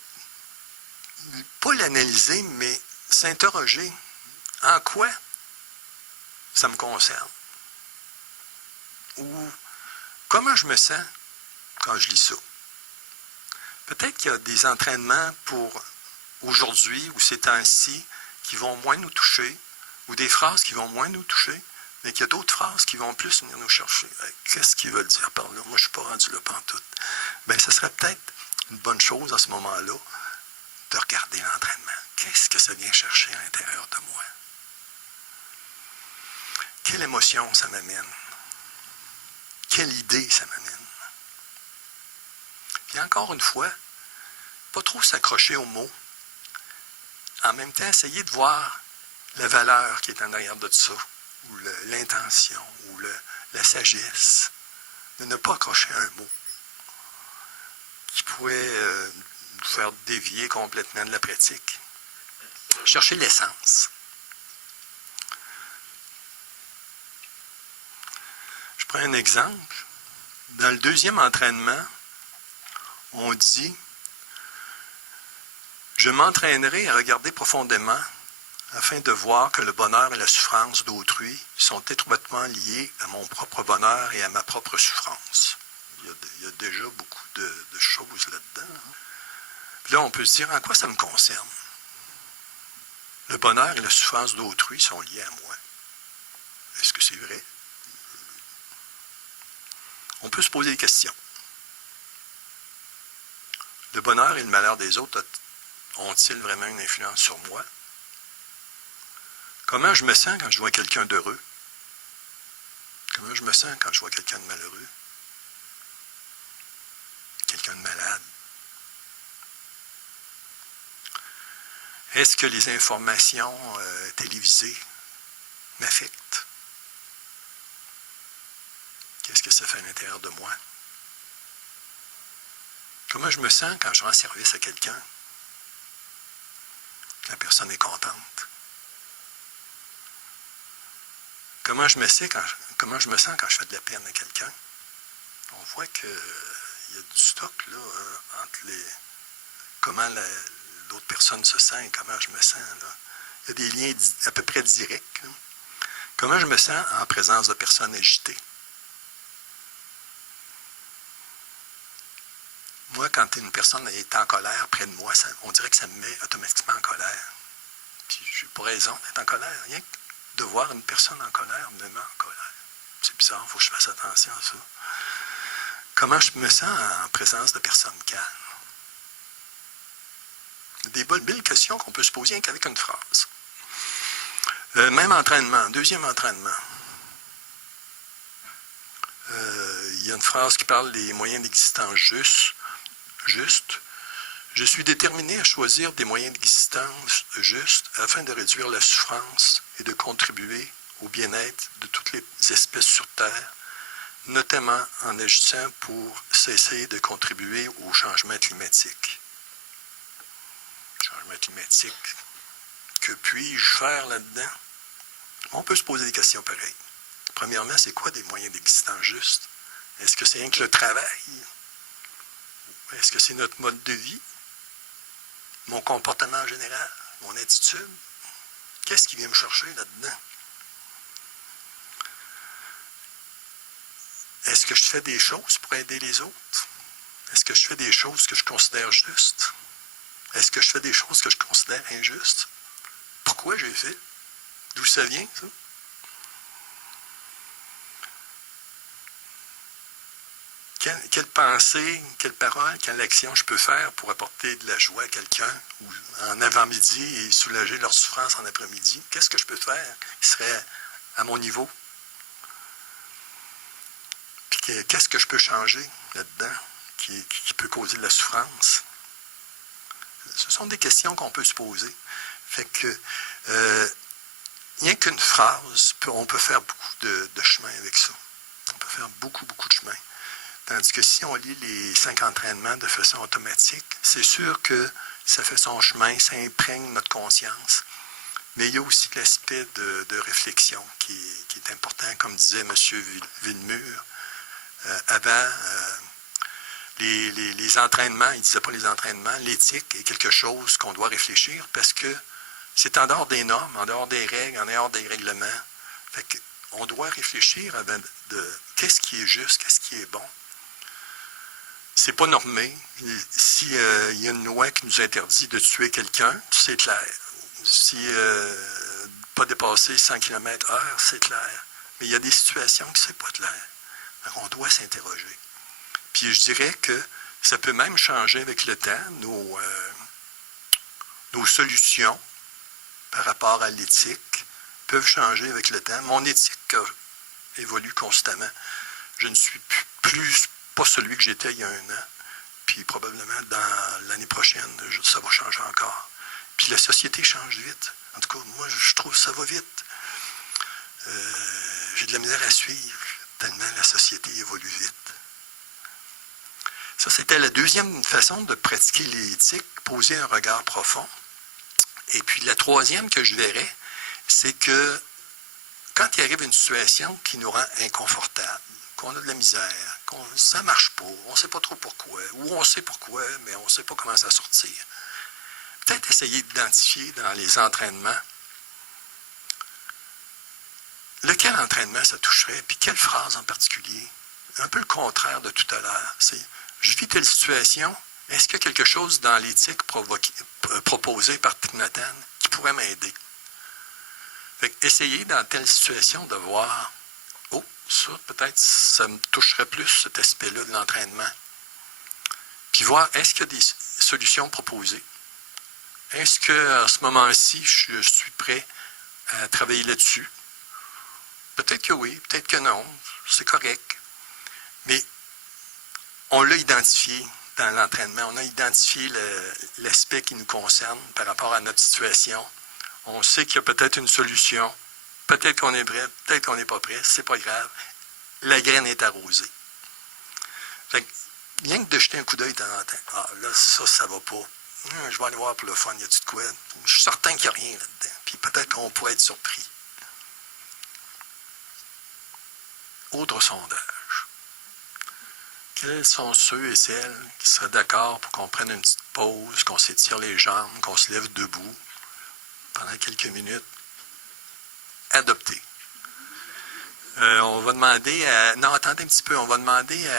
pas l'analyser, mais s'interroger. En quoi ça me concerne? Ou comment je me sens quand je lis ça? Peut-être qu'il y a des entraînements pour aujourd'hui ou ces temps-ci qui vont moins nous toucher, ou des phrases qui vont moins nous toucher, mais qu'il y a d'autres phrases qui vont plus venir nous chercher. Qu'est-ce qu'ils veulent dire par là? Moi, je ne suis pas rendu là pantoute. Bien, ce serait peut-être une bonne chose à ce moment-là de regarder l'entraînement. Qu'est-ce que ça vient chercher à l'intérieur de moi? Quelle émotion ça m'amène? Quelle idée ça m'amène? Puis encore une fois, pas trop s'accrocher aux mots. En même temps, essayer de voir la valeur qui est en arrière de ça, ou l'intention, ou la sagesse. De ne pas accrocher un mot qui pourrait nous faire dévier complètement de la pratique. Chercher l'essence. Je prends un exemple. Dans le deuxième entraînement, on dit « Je m'entraînerai à regarder profondément afin de voir que le bonheur et la souffrance d'autrui sont étroitement liés à mon propre bonheur et à ma propre souffrance. Il y a déjà beaucoup de choses là-dedans. Puis là, on peut se dire, en quoi ça me concerne? Le bonheur et la souffrance d'autrui sont liés à moi. Est-ce que c'est vrai? On peut se poser des questions. Le bonheur et le malheur des autres ont-ils vraiment une influence sur moi? Comment je me sens quand je vois quelqu'un d'heureux? Comment je me sens quand je vois quelqu'un de malheureux? Quelqu'un de malade? Est-ce que les informations télévisées m'affectent? Qu'est-ce que ça fait à l'intérieur de moi? Comment je me sens quand je rends service à quelqu'un? La personne est contente. Comment je me sens quand je fais de la peine à quelqu'un? On voit qu'il y a du stock là, entre comment l'autre personne se sent et comment je me sens. Là. Il y a des liens à peu près directs. Là. Comment je me sens en présence de personnes agitées? Moi, quand une personne est en colère près de moi, on dirait que ça me met automatiquement en colère. Puis j'ai pas raison d'être en colère. Rien que de voir une personne en colère me met en colère. C'est bizarre, il faut que je fasse attention à ça. Comment je me sens en présence de personnes calmes? Des belles questions qu'on peut se poser qu'avec une phrase. Même entraînement, deuxième entraînement. Il y a une phrase qui parle des moyens d'existence justes. Je suis déterminé à choisir des moyens d'existence justes afin de réduire la souffrance et de contribuer au bien-être de toutes les espèces sur Terre, notamment en agissant pour cesser de contribuer au changement climatique. Changement climatique, que puis-je faire là-dedans? On peut se poser des questions pareilles. Premièrement, c'est quoi des moyens d'existence justes? Est-ce que c'est rien que le travail? Est-ce que c'est notre mode de vie? Mon comportement en général? Mon attitude? Qu'est-ce qui vient me chercher là-dedans? Est-ce que je fais des choses pour aider les autres? Est-ce que je fais des choses que je considère justes? Est-ce que je fais des choses que je considère injustes? Pourquoi j'ai fait? D'où ça vient, ça? Quelle pensée, quelle parole, quelle action je peux faire pour apporter de la joie à quelqu'un ou en avant-midi et soulager leur souffrance en après-midi? Qu'est-ce que je peux faire qui serait à mon niveau? Puis qu'est-ce que je peux changer là-dedans qui peut causer de la souffrance? Ce sont des questions qu'on peut se poser. Fait que rien qu'une phrase, on peut faire beaucoup de chemin avec ça. On peut faire beaucoup de chemin. Tandis que si on lit les 5 entraînements de façon automatique, c'est sûr que ça fait son chemin, ça imprègne notre conscience. Mais il y a aussi l'aspect de réflexion qui est important, comme disait M. Villemur. Avant, les entraînements, il ne disait pas les entraînements, l'éthique est quelque chose qu'on doit réfléchir parce que c'est en dehors des normes, en dehors des règles, en dehors des règlements. Fait qu'on doit réfléchir avant de qu'est-ce qui est juste, qu'est-ce qui est bon. C'est pas normé. S'il y a une loi qui nous interdit de tuer quelqu'un, c'est clair. Si pas dépasser 100 km/h, c'est clair. Mais il y a des situations qui c'est pas clair. Alors, on doit s'interroger. Puis je dirais que ça peut même changer avec le temps, nos solutions par rapport à l'éthique peuvent changer avec le temps. Mon éthique évolue constamment. Je ne suis plus pas celui que j'étais il y a 1 an. Puis probablement dans l'année prochaine, ça va changer encore. Puis la société change vite. En tout cas, moi, je trouve que ça va vite. J'ai de la misère à suivre, tellement la société évolue vite. Ça, c'était la deuxième façon de pratiquer l'éthique, poser un regard profond. Et puis la troisième que je verrais, c'est que quand il arrive une situation qui nous rend inconfortables, qu'on a de la misère, ça ne marche pas, on ne sait pas trop pourquoi, ou on sait pourquoi, mais on ne sait pas comment s'en sortir. Peut-être essayer d'identifier dans les entraînements Lequel entraînement ça toucherait? Puis quelle phrase en particulier? Un peu le contraire de tout à l'heure. C'est, je vis telle situation, est-ce qu'il y a quelque chose dans l'éthique proposée par Thich Nhat Hanh qui pourrait m'aider? Fait que essayez dans telle situation de voir, oh, ça, peut-être ça me toucherait plus cet aspect-là de l'entraînement. Puis voir, est-ce qu'il y a des solutions proposées? Est-ce qu'à ce moment-ci, je suis prêt à travailler là-dessus? Peut-être que oui, peut-être que non, c'est correct. Mais on l'a identifié dans l'entraînement, on a identifié l'aspect qui nous concerne par rapport à notre situation. On sait qu'il y a peut-être une solution, peut-être qu'on est prêt, peut-être qu'on n'est pas prêt, c'est pas grave. La graine est arrosée. Fait que, rien que de jeter un coup d'œil de temps en temps, ah là, ça va pas. Je vais aller voir pour le fun, y a-tu de quoi? Je suis certain qu'il n'y a rien là-dedans. Puis peut-être qu'on pourrait être surpris. Autre sondage. Quels sont ceux et celles qui seraient d'accord pour qu'on prenne une petite pause, qu'on s'étire les jambes, qu'on se lève debout pendant quelques minutes? Adopter. On va demander à... Non, attendez un petit peu. On va demander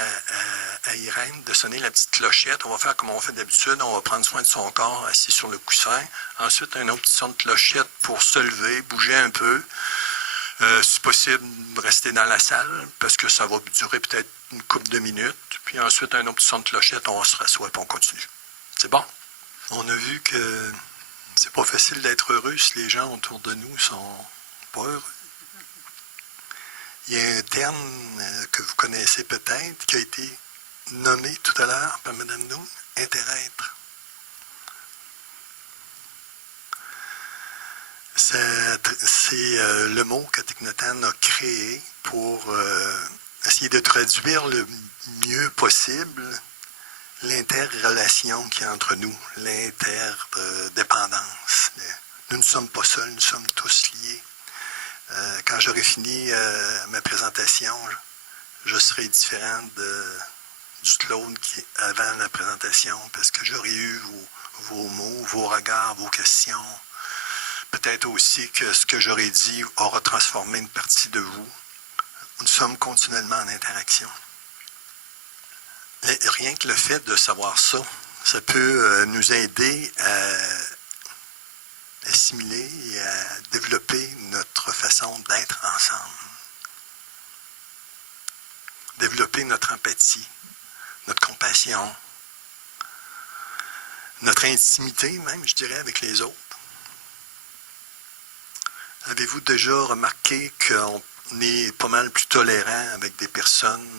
à Irène de sonner la petite clochette. On va faire comme on fait d'habitude. On va prendre soin de son corps assis sur le coussin. Ensuite, un autre petit son de clochette pour se lever, bouger un peu. Si possible, rester dans la salle parce que ça va durer peut-être une couple de minutes. Puis ensuite, un autre petit son de clochette, on se rassoit et on continue. C'est bon? On a vu que c'est pas facile d'être heureux si les gens autour de nous sont pas heureux. Il y a un terme que vous connaissez peut-être qui a été nommé tout à l'heure par Mme Noon, interêtre. C'est le mot que Thich Nhat Hanh a créé pour essayer de traduire le mieux possible l'interrelation qu'il y a entre nous, l'interdépendance. Nous ne sommes pas seuls, nous sommes tous liés. Quand j'aurai fini ma présentation, je serai différent du Claude qui est avant la présentation parce que j'aurai eu vos mots, vos regards, vos questions. Peut-être aussi que ce que j'aurais dit aura transformé une partie de vous. Nous sommes continuellement en interaction. Et rien que le fait de savoir ça, ça peut nous aider à assimiler et à développer notre façon d'être ensemble. Développer notre empathie, notre compassion, notre intimité même, je dirais, avec les autres. Avez-vous déjà remarqué qu'on est pas mal plus tolérant avec des personnes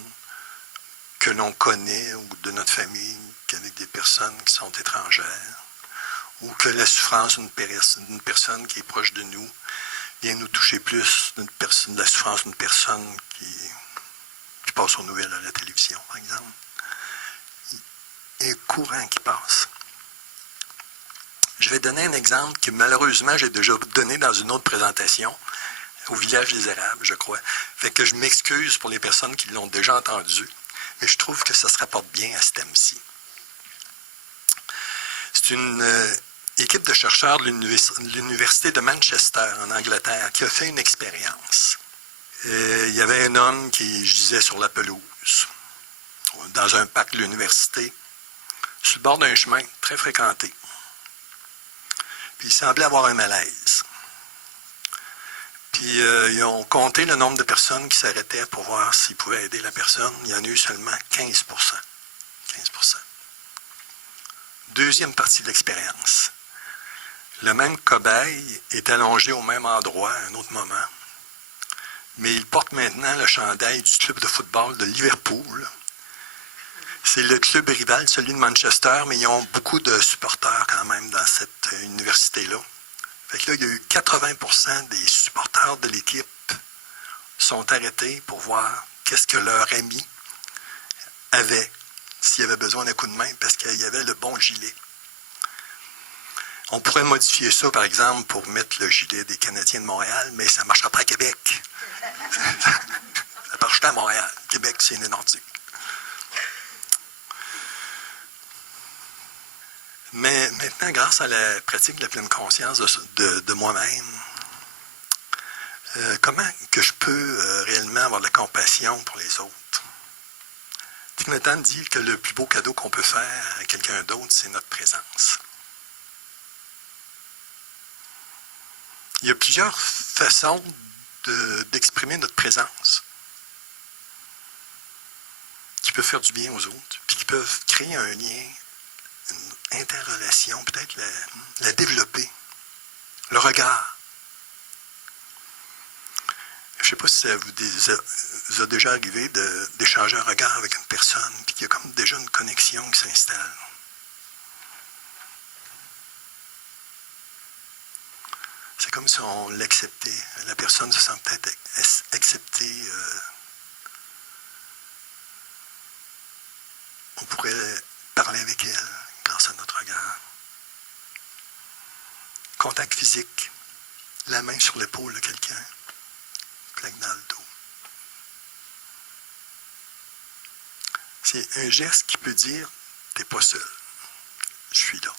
que l'on connaît ou de notre famille qu'avec des personnes qui sont étrangères? Ou que la souffrance d'une personne qui est proche de nous vient nous toucher plus de la souffrance d'une personne qui passe aux nouvelles à la télévision, par exemple. Il y a un courant qui passe. Je vais donner un exemple que malheureusement j'ai déjà donné dans une autre présentation, au Village des Érables, je crois. Fait que je m'excuse pour les personnes qui l'ont déjà entendu, mais je trouve que ça se rapporte bien à ce thème-ci. C'est une équipe de chercheurs de l'Université de Manchester, en Angleterre, qui a fait une expérience. Il y avait un homme qui gisait sur la pelouse, dans un parc de l'université, sur le bord d'un chemin très fréquenté. Puis il semblait avoir un malaise. Puis ils ont compté le nombre de personnes qui s'arrêtaient pour voir s'ils pouvaient aider la personne. Il y en a eu seulement 15%. 15%. Deuxième partie de l'expérience. Le même cobaye est allongé au même endroit à un autre moment, mais il porte maintenant le chandail du club de football de Liverpool. C'est le club rival, celui de Manchester, mais ils ont beaucoup de supporters quand même dans cette université-là. Fait que là, il y a eu 80% des supporters de l'équipe sont arrêtés pour voir qu'est-ce que leur ami avait, s'il avait besoin d'un coup de main, parce qu'il y avait le bon gilet. On pourrait modifier ça, par exemple, pour mettre le gilet des Canadiens de Montréal, mais ça ne marchera pas à Québec. Ça marche à Montréal. Québec, c'est né nordique. Mais maintenant, grâce à la pratique de la pleine conscience de moi-même, Comment que je peux réellement avoir de la compassion pour les autres? Thich Nhat Hanh dit que le plus beau cadeau qu'on peut faire à quelqu'un d'autre, c'est notre présence. Il y a plusieurs façons d'exprimer notre présence qui peuvent faire du bien aux autres, puis qui peuvent créer un lien, une interrelation, peut-être la développer. Le regard. Je ne sais pas si ça vous a déjà arrivé d'échanger un regard avec une personne, puis qu'il y a comme déjà une connexion qui s'installe. C'est comme si on l'acceptait. La personne se sent peut-être acceptée. On pourrait parler avec elle grâce à notre regard. Contact physique. La main sur l'épaule de quelqu'un. Plaque dans le dos. C'est un geste qui peut dire « t'es pas seul, je suis là ».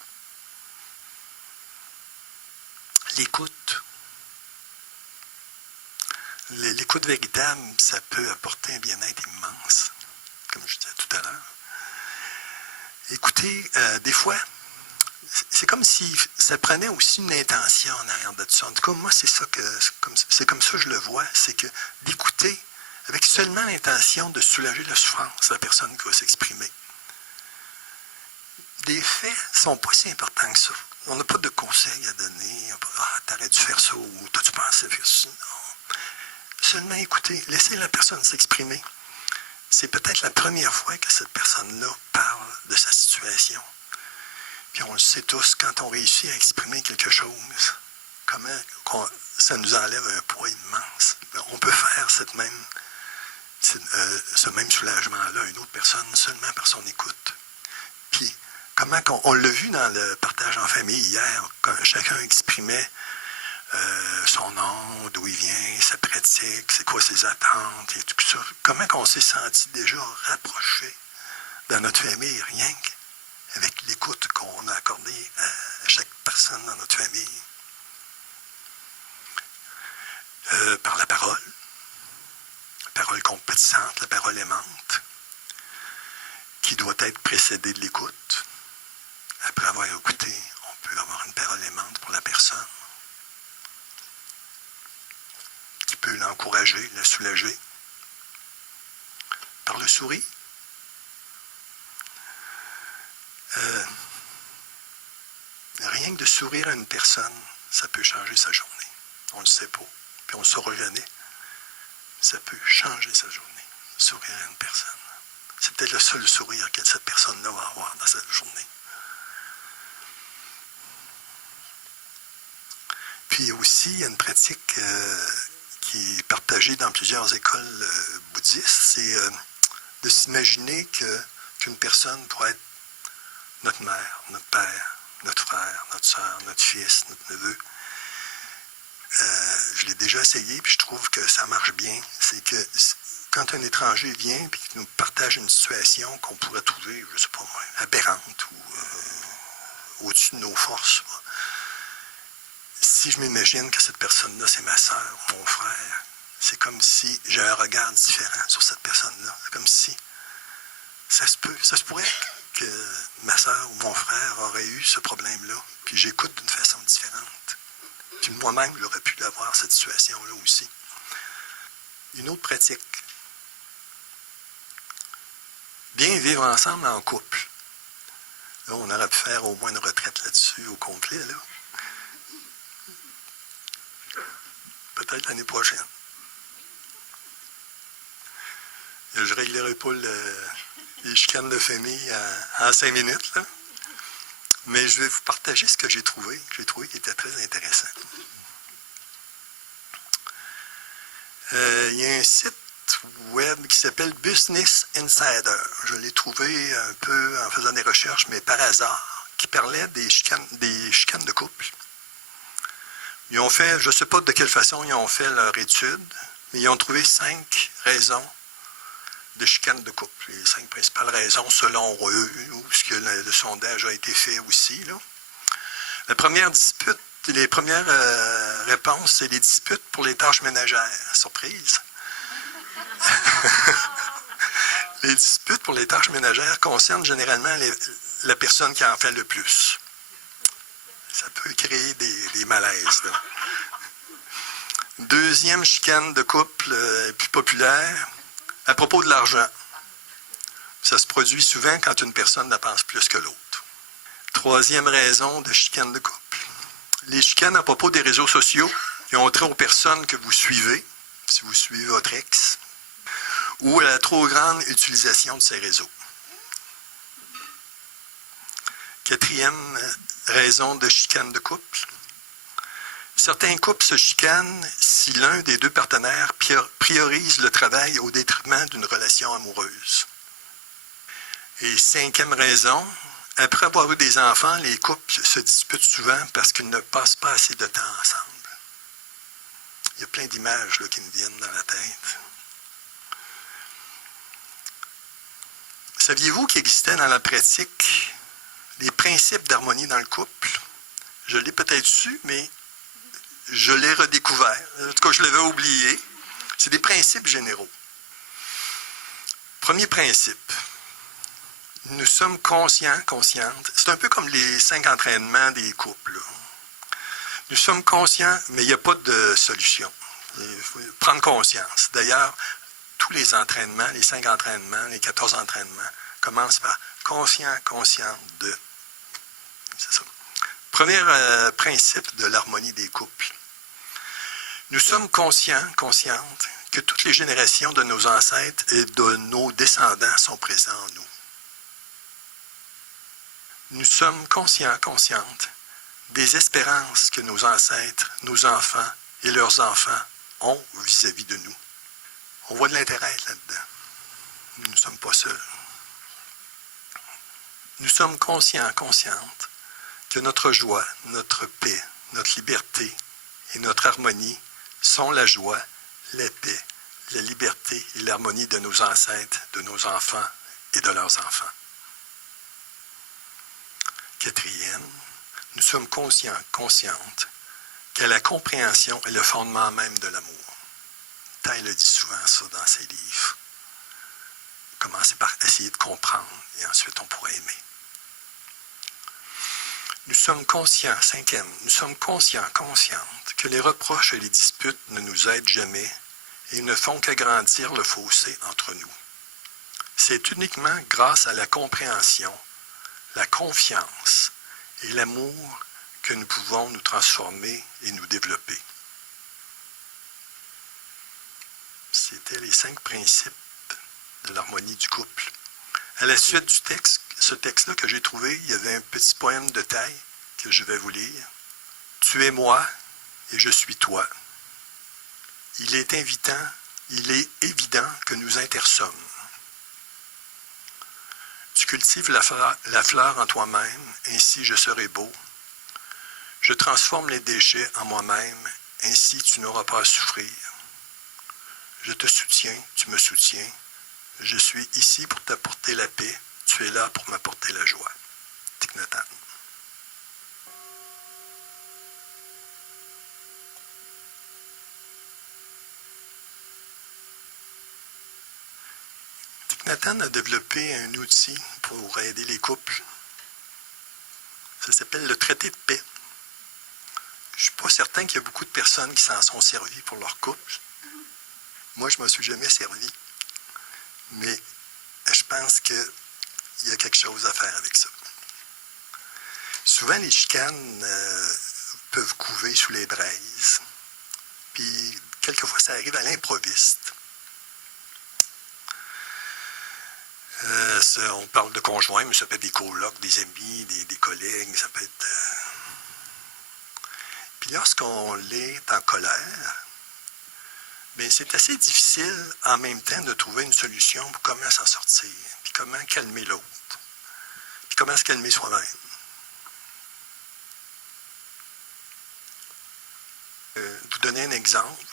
L'écoute. L'écoute véritable, ça peut apporter un bien-être immense, comme je disais tout à l'heure. Écoutez, des fois, c'est comme si ça prenait aussi une intention en arrière de ça. En tout cas, moi, c'est comme ça que je le vois, c'est que d'écouter avec seulement l'intention de soulager la souffrance de la personne qui va s'exprimer. Les faits ne sont pas si importants que ça. On n'a pas de conseils à donner. Ah, t'aurais dû faire ça ou t'as-tu pensé faire ça? Non. Seulement écouter, laisser la personne s'exprimer. C'est peut-être la première fois que cette personne-là parle de sa situation. Puis on le sait tous, quand on réussit à exprimer quelque chose, comment ça nous enlève un poids immense. On peut faire ce même soulagement-là à une autre personne seulement par son écoute. Puis, comment on l'a vu dans le partage en famille hier, quand chacun exprimait son nom, d'où il vient, sa pratique, c'est quoi ses attentes et tout ça. Comment on s'est senti déjà rapproché dans notre famille, rien qu'avec l'écoute qu'on a accordée à chaque personne dans notre famille. Par la parole compétissante, la parole aimante, qui doit être précédée de l'écoute. Après avoir écouté, on peut avoir une parole aimante pour la personne, qui peut l'encourager, la soulager. Par le sourire. Rien que de sourire à une personne, ça peut changer sa journée. On ne le sait pas, puis on ne le saura jamais. Ça peut changer sa journée, sourire à une personne. C'est peut-être le seul sourire que cette personne-là va avoir dans sa journée. Puis aussi, il y a une pratique qui est partagée dans plusieurs écoles bouddhistes, c'est de s'imaginer qu'une personne pourrait être notre mère, notre père, notre frère, notre soeur, notre fils, notre neveu. Je l'ai déjà essayé, puis je trouve que ça marche bien. C'est que quand un étranger vient et qu'il nous partage une situation qu'on pourrait trouver, je ne sais pas moi, aberrante ou au-dessus de nos forces, si je m'imagine que cette personne-là, c'est ma soeur ou mon frère, c'est comme si j'ai un regard différent sur cette personne-là. C'est comme si ça se pourrait que ma soeur ou mon frère aurait eu ce problème-là, puis j'écoute d'une façon différente. Puis moi-même, j'aurais pu l'avoir, cette situation-là aussi. Une autre pratique. Bien vivre ensemble en couple. Là, on aurait pu faire au moins une retraite là-dessus, au complet, là. Peut-être l'année prochaine. Je ne réglerai pas les chicanes de famille en 5 minutes, là. Mais je vais vous partager ce que j'ai trouvé qui était très intéressant. Il y a un site web qui s'appelle Business Insider. Je l'ai trouvé un peu en faisant des recherches, mais par hasard, qui parlait des chicanes de couple. Ils ont fait, je ne sais pas de quelle façon ils ont fait leur étude, mais ils ont trouvé 5 raisons de chicanes de couple. Les 5 principales raisons selon eux, ou ce que le sondage a été fait aussi. Là. La première dispute Les premières réponses, c'est les disputes pour les tâches ménagères. Surprise! Les disputes pour les tâches ménagères concernent généralement la personne qui en fait le plus. Ça peut créer des malaises. Là. Deuxième chicane de couple plus populaire, à propos de l'argent. Ça se produit souvent quand une personne dépense plus que l'autre. Troisième raison de chicane de couple. Les chicanes à propos des réseaux sociaux, qui ont trait aux personnes que vous suivez, si vous suivez votre ex, ou à la trop grande utilisation de ces réseaux. Quatrième raison de chicane de couple. Certains couples se chicanent si l'un des deux partenaires priorise le travail au détriment d'une relation amoureuse. Et cinquième raison, après avoir eu des enfants, les couples se disputent souvent parce qu'ils ne passent pas assez de temps ensemble. Il y a plein d'images là, qui me viennent dans la tête. Saviez-vous qu'il existait dans la pratique des principes d'harmonie dans le couple? Je l'ai peut-être su, mais je l'ai redécouvert. En tout cas, je l'avais oublié. C'est des principes généraux. Premier principe. Nous sommes conscients, conscientes. C'est un peu comme les 5 entraînements des couples. Là. Nous sommes conscients, mais il n'y a pas de solution. Il faut prendre conscience. D'ailleurs, tous les entraînements, les 5 entraînements, les 14 entraînements, commencent par conscient, consciente de. C'est ça. Premier principe de l'harmonie des couples. Nous sommes conscients, conscientes, que toutes les générations de nos ancêtres et de nos descendants sont présents en nous. Nous sommes conscients, conscientes des espérances que nos ancêtres, nos enfants et leurs enfants ont vis-à-vis de nous. On voit de l'intérêt là-dedans. Nous ne sommes pas seuls. Nous sommes conscients, conscientes que notre joie, notre paix, notre liberté et notre harmonie sont la joie, la paix, la liberté et l'harmonie de nos ancêtres, de nos enfants et de leurs enfants. Quatrième, nous sommes conscients, conscientes que la compréhension est le fondement même de l'amour. Taille le dit souvent ça dans ses livres. Commencez par essayer de comprendre et ensuite on pourra aimer. Nous sommes conscients, cinquième, nous sommes conscients, conscientes que les reproches et les disputes ne nous aident jamais et ne font qu'agrandir le fossé entre nous. C'est uniquement grâce à la compréhension, la confiance et l'amour que nous pouvons nous transformer et nous développer. C'était les 5 principes de l'harmonie du couple. À la suite du texte, ce texte-là que j'ai trouvé, il y avait un petit poème de taille que je vais vous lire. « Tu es moi et je suis toi. Il est évident que nous intersommes. Tu cultives la fleur en toi-même, ainsi je serai beau. Je transforme les déchets en moi-même, ainsi tu n'auras pas à souffrir. Je te soutiens, tu me soutiens. Je suis ici pour t'apporter la paix. Tu es là pour m'apporter la joie. » Thich Nhat Hanh. Thich Nhat Hanh a développé un outil pour aider les couples. Ça s'appelle le traité de paix. Je ne suis pas certain qu'il y a beaucoup de personnes qui s'en sont servies pour leur couple. Moi, je ne m'en suis jamais servi. Mais je pense qu'il y a quelque chose à faire avec ça. Souvent, les chicanes peuvent couver sous les braises. Puis, quelquefois, ça arrive à l'improviste. On parle de conjoints, mais ça peut être des colocs, des amis, des collègues. Ça peut être... Puis, lorsqu'on est en colère, bien, c'est assez difficile en même temps de trouver une solution pour comment s'en sortir, puis comment calmer l'autre, puis comment se calmer soi-même. Vous donner un exemple.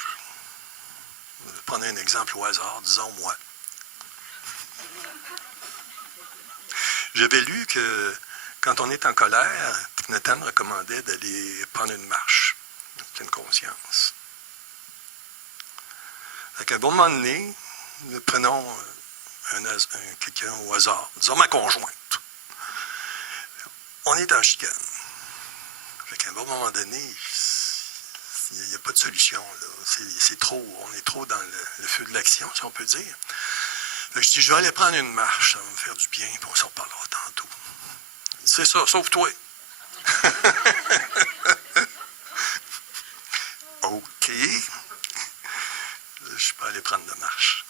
Prenez un exemple au hasard, disons moi. J'avais lu que quand on est en colère, Thich Nhat Hanh recommandait d'aller prendre une marche, en pleine conscience. À un bon moment donné, nous prenons quelqu'un au hasard, disons ma conjointe. On est en chicane. À un bon moment donné, il n'y a pas de solution. C'est trop, on est trop dans le feu de l'action, si on peut dire. Je dis, je vais aller prendre une marche, ça va me faire du bien, puis on s'en parlera tantôt. C'est ça, sauf toi. OK. Je peux aller prendre la marche.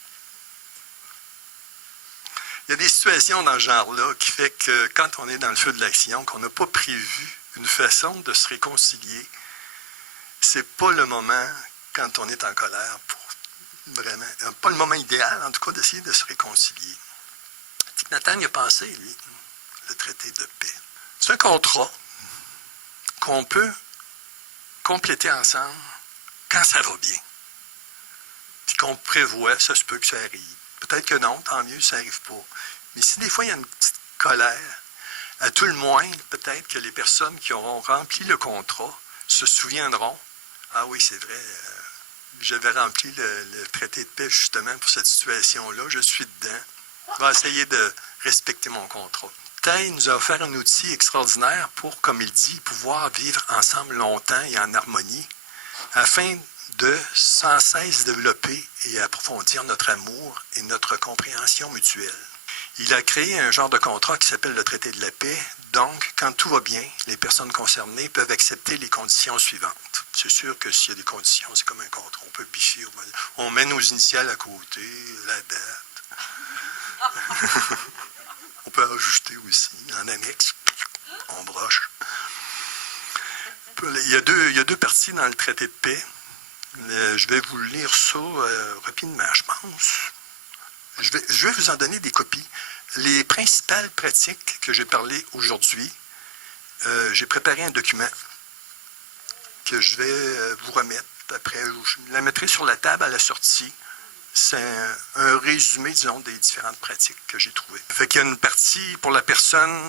Il y a des situations dans ce genre-là qui fait que quand on est dans le feu de l'action, qu'on n'a pas prévu une façon de se réconcilier, c'est pas le moment, quand on est en colère, pour vraiment, pas le moment idéal, en tout cas, d'essayer de se réconcilier. Thich Nhat Hanh a pensé, lui, le traité de paix. C'est un contrat qu'on peut compléter ensemble quand ça va bien. Puis qu'on prévoit, ça se peut que ça arrive. Peut-être que non, tant mieux, ça n'arrive pas. Mais si des fois il y a une petite colère, à tout le moins, peut-être que les personnes qui auront rempli le contrat se souviendront, ah oui, c'est vrai, j'avais rempli le traité de paix justement pour cette situation-là, je suis dedans. Je vais essayer de respecter mon contrat. Thay nous a offert un outil extraordinaire pour, comme il dit, pouvoir vivre ensemble longtemps et en harmonie, afin de sans cesse développer et approfondir notre amour et notre compréhension mutuelle. Il a créé un genre de contrat qui s'appelle le traité de la paix. Donc, quand tout va bien, les personnes concernées peuvent accepter les conditions suivantes. C'est sûr que s'il y a des conditions, c'est comme un contrat. On peut biffer, on met nos initiales à côté, la date. On peut ajouter aussi, en annexe, on broche. Il y a deux parties dans le traité de paix. Je vais vous lire ça rapidement, je pense. Je vais vous en donner des copies. Les principales pratiques que j'ai parlé aujourd'hui, j'ai préparé un document que je vais vous remettre. Après, je la mettrai sur la table à la sortie. C'est un résumé, disons, des différentes pratiques que j'ai trouvées. Fait qu'il y a une partie pour la personne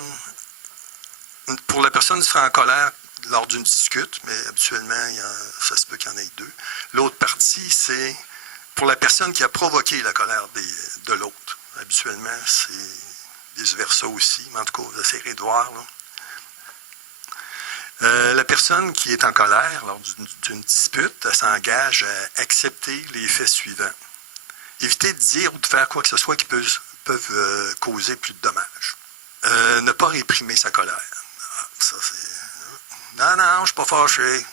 qui sera en colère lors d'une dispute, mais habituellement, ça se peut qu'il y en ait deux. L'autre partie, c'est pour la personne qui a provoqué la colère de l'autre. Habituellement, c'est vice-versa aussi, mais en tout cas, vous essayerez de voir. La personne qui est en colère lors d'une dispute, elle s'engage à accepter les faits suivants. Éviter de dire ou de faire quoi que ce soit qui peuvent causer plus de dommages. Ne pas réprimer sa colère. Ça, c'est... Non, je ne suis pas fâché.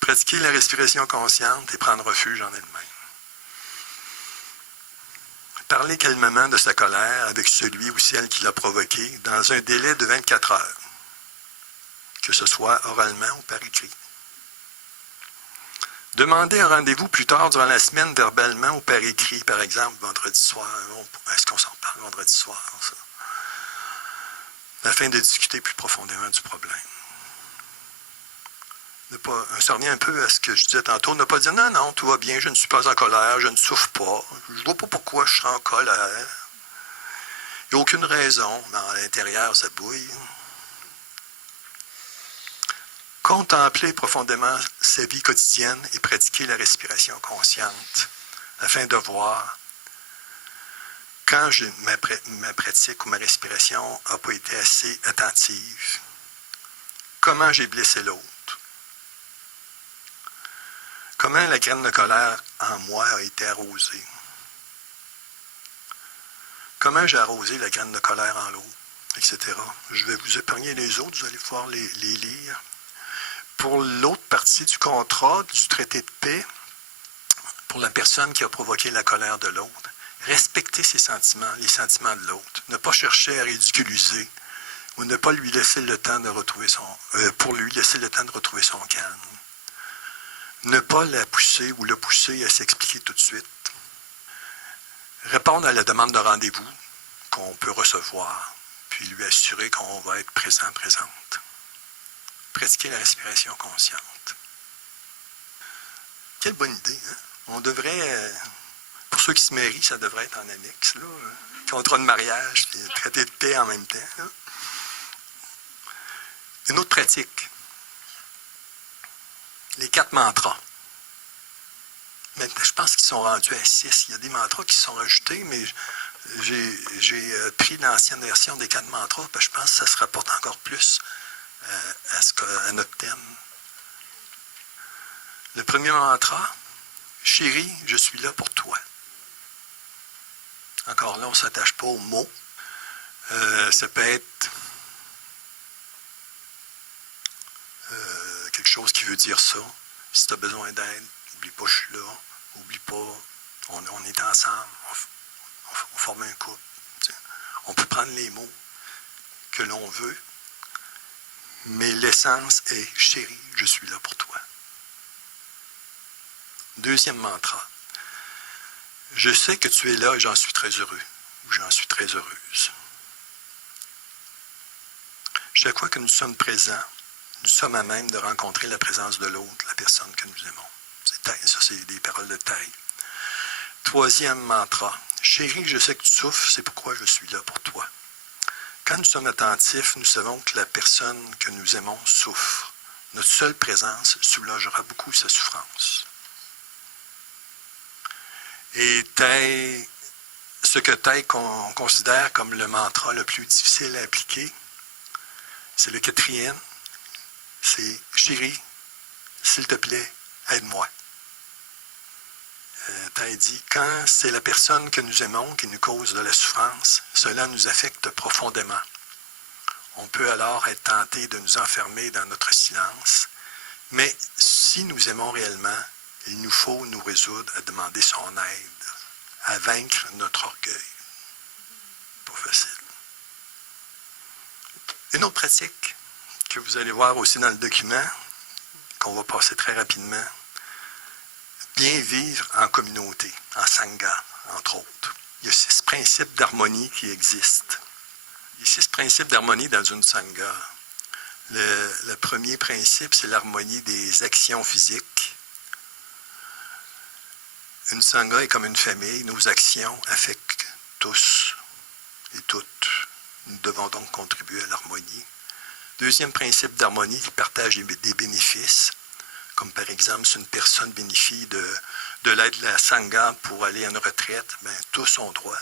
Pratiquer la respiration consciente et prendre refuge en elle-même. Parler calmement de sa colère avec celui ou celle qui l'a provoqué dans un délai de 24 heures, que ce soit oralement ou par écrit. Demander un rendez-vous plus tard durant la semaine verbalement ou par écrit, par exemple vendredi soir. Est-ce qu'on s'en parle vendredi soir, ça? Afin de discuter plus profondément du problème. Ça revient un peu à ce que je disais tantôt, ne pas dire non, tout va bien, je ne suis pas en colère, je ne souffre pas, je ne vois pas pourquoi je serais en colère. Il n'y a aucune raison, mais à l'intérieur, ça bouille. Contempler profondément sa vie quotidienne et pratiquer la respiration consciente afin de voir quand ma pratique ou ma respiration n'a pas été assez attentive, comment j'ai blessé l'autre, comment la graine de colère en moi a été arrosée, comment j'ai arrosé la graine de colère en l'autre, etc. Je vais vous épargner les autres, vous allez pouvoir les lire. Pour l'autre partie du contrat, du traité de paix, pour la personne qui a provoqué la colère de l'autre, respecter ses sentiments, les sentiments de l'autre, ne pas chercher à ridiculiser ou ne pas lui laisser le temps de retrouver pour lui laisser le temps de retrouver son calme. Ne pas la pousser ou le pousser à s'expliquer tout de suite. Répondre à la demande de rendez-vous qu'on peut recevoir, puis lui assurer qu'on va être présente. Pratiquer la respiration consciente. Quelle bonne idée, hein? On devrait, pour ceux qui se marient, ça devrait être en annexe, là. Contrat de mariage, puis traité de paix en même temps, là. Une autre pratique, les 4 mantras. Maintenant, je pense qu'ils sont rendus à 6. Il y a des mantras qui sont rajoutés, mais j'ai pris l'ancienne version des 4 mantras, parce que je pense que ça se rapporte encore plus à notre thème. Le premier mantra, « Chérie, je suis là pour toi ». Encore là, on ne s'attache pas aux mots. Ça peut être quelque chose qui veut dire ça. Si tu as besoin d'aide, n'oublie pas, je suis là. N'oublie pas, on est ensemble. On forme un couple. On peut prendre les mots que l'on veut, mais l'essence est « Chérie, je suis là pour toi ». Deuxième mantra. Je sais que tu es là et j'en suis très heureux, ou j'en suis très heureuse. Chaque fois que nous sommes présents, nous sommes à même de rencontrer la présence de l'autre, la personne que nous aimons. Ça, c'est des paroles de taille. Troisième mantra. Chérie, je sais que tu souffres, c'est pourquoi je suis là pour toi. Quand nous sommes attentifs, nous savons que la personne que nous aimons souffre. Notre seule présence soulagera beaucoup sa souffrance. Et ce que Thay considère comme le mantra le plus difficile à appliquer, c'est le 4e, c'est « Chérie, s'il te plaît, aide-moi ». Thay dit « Quand c'est la personne que nous aimons qui nous cause de la souffrance, cela nous affecte profondément. On peut alors être tenté de nous enfermer dans notre silence, mais si nous aimons réellement, il nous faut nous résoudre à demander son aide, à vaincre notre orgueil. » Pas facile. Une autre pratique que vous allez voir aussi dans le document, qu'on va passer très rapidement, bien vivre en communauté, en sangha, entre autres. Il y a 6 principes d'harmonie qui existent. Il y a 6 principes d'harmonie dans une sangha. Le premier principe, c'est l'harmonie des actions physiques. Une sangha est comme une famille. Nos actions affectent tous et toutes. Nous devons donc contribuer à l'harmonie. Deuxième principe d'harmonie, qui partage des bénéfices. Comme par exemple, si une personne bénéficie de l'aide de la sangha pour aller à une retraite, bien, tous ont droit.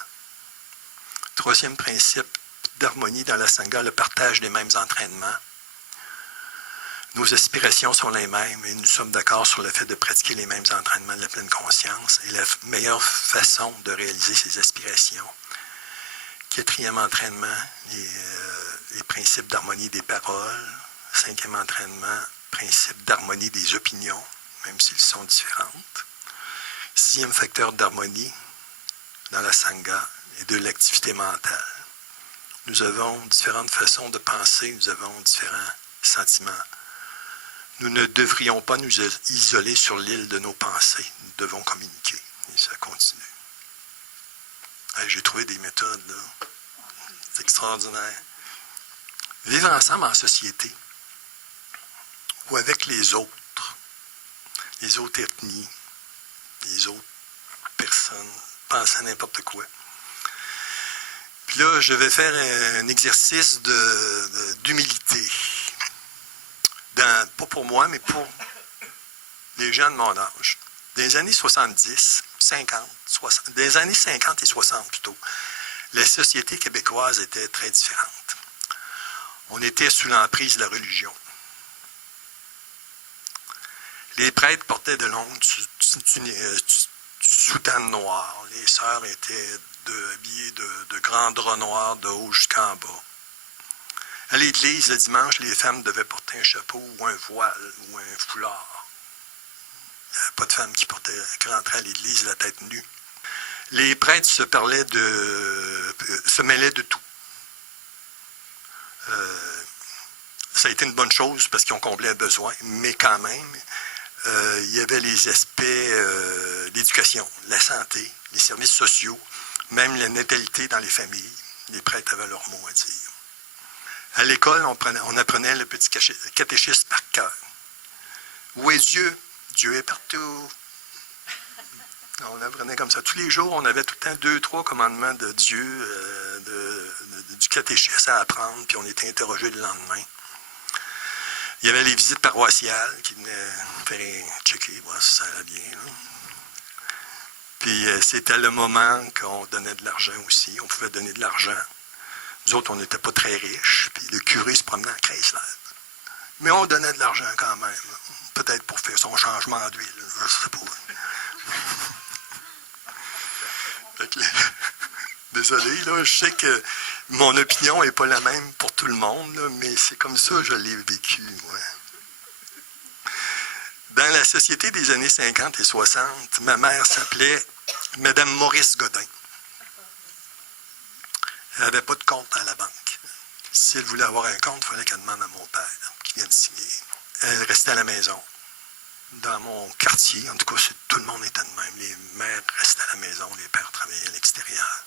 Troisième principe d'harmonie dans la sangha, le partage des mêmes entraînements. Nos aspirations sont les mêmes et nous sommes d'accord sur le fait de pratiquer les mêmes entraînements de la pleine conscience et la meilleure façon de réaliser ces aspirations. Quatrième entraînement, les principes d'harmonie des paroles. Cinquième entraînement, principe d'harmonie des opinions, même s'ils sont différentes. Sixième facteur d'harmonie dans la sangha est de l'activité mentale. Nous avons différentes façons de penser, nous avons différents sentiments. Nous ne devrions pas nous isoler sur l'île de nos pensées. Nous devons communiquer. Et ça continue. J'ai trouvé des méthodes, là. C'est extraordinaire. Vivre ensemble en société ou avec les autres ethnies, les autres personnes, penser à n'importe quoi. Puis là, je vais faire un exercice d'humilité. Pas pour moi, mais pour les gens de mon âge. Dans les années 70, 50, 60, des années 50 et 60 plutôt, la société québécoise était très différente. On était sous l'emprise de la religion. Les prêtres portaient de longues soutanes noires. Les sœurs étaient habillées de grands draps noirs de haut jusqu'en bas. À l'église, le dimanche, les femmes devaient porter un chapeau ou un voile ou un foulard. Il n'y avait pas de femmes qui rentraient à l'église la tête nue. Les prêtres se mêlaient de tout. Ça a été une bonne chose parce qu'ils ont comblé un besoin, mais quand même, il y avait les aspects d'éducation, la santé, les services sociaux, même la natalité dans les familles. Les prêtres avaient leur mot à dire. À l'école, on apprenait le petit catéchisme par cœur. Où est Dieu? Dieu est partout. On apprenait comme ça. Tous les jours, on avait tout le temps 2, 3 commandements de Dieu, du catéchisme à apprendre, puis on était interrogé le lendemain. Il y avait les visites paroissiales qui venaient faire checker, voir si ça allait bien. Là. Puis c'était le moment qu'on donnait de l'argent aussi. On pouvait donner de l'argent. Nous autres, on n'était pas très riches. Puis le curé se promenait en Chrysler. Mais on donnait de l'argent quand même. Peut-être pour faire son changement d'huile. Je ne sais pas. Désolé, là, je sais que mon opinion n'est pas la même pour tout le monde, là, mais c'est comme ça que je l'ai vécu, moi. Dans la société des années 50 et 60, ma mère s'appelait Mme Maurice Godin. Elle n'avait pas de compte à la banque. Si elle voulait avoir un compte, il fallait qu'elle demande à mon père qui vienne signer. Elle restait à la maison. Dans mon quartier, en tout cas, tout le monde était de même. Les mères restaient à la maison, les pères travaillaient à l'extérieur.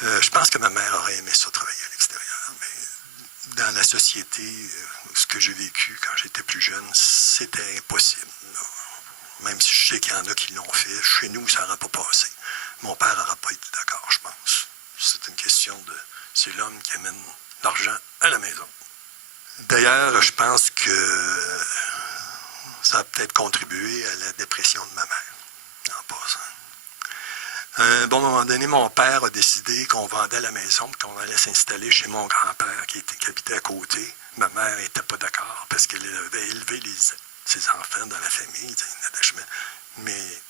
Je pense que ma mère aurait aimé ça travailler à l'extérieur, mais dans la société, ce que j'ai vécu quand j'étais plus jeune, c'était impossible. Là. Même si je sais qu'il y en a qui l'ont fait, chez nous, ça n'aurait pas passé. Mon père n'aurait pas été d'accord, je pense. C'est une question de... C'est l'homme qui amène l'argent à la maison. D'ailleurs, je pense que ça a peut-être contribué à la dépression de ma mère, en passant. À un bon moment donné, mon père a décidé qu'on vendait la maison et qu'on allait s'installer chez mon grand-père qui habitait à côté. Ma mère n'était pas d'accord parce qu'elle avait élevé ses enfants dans la famille, mais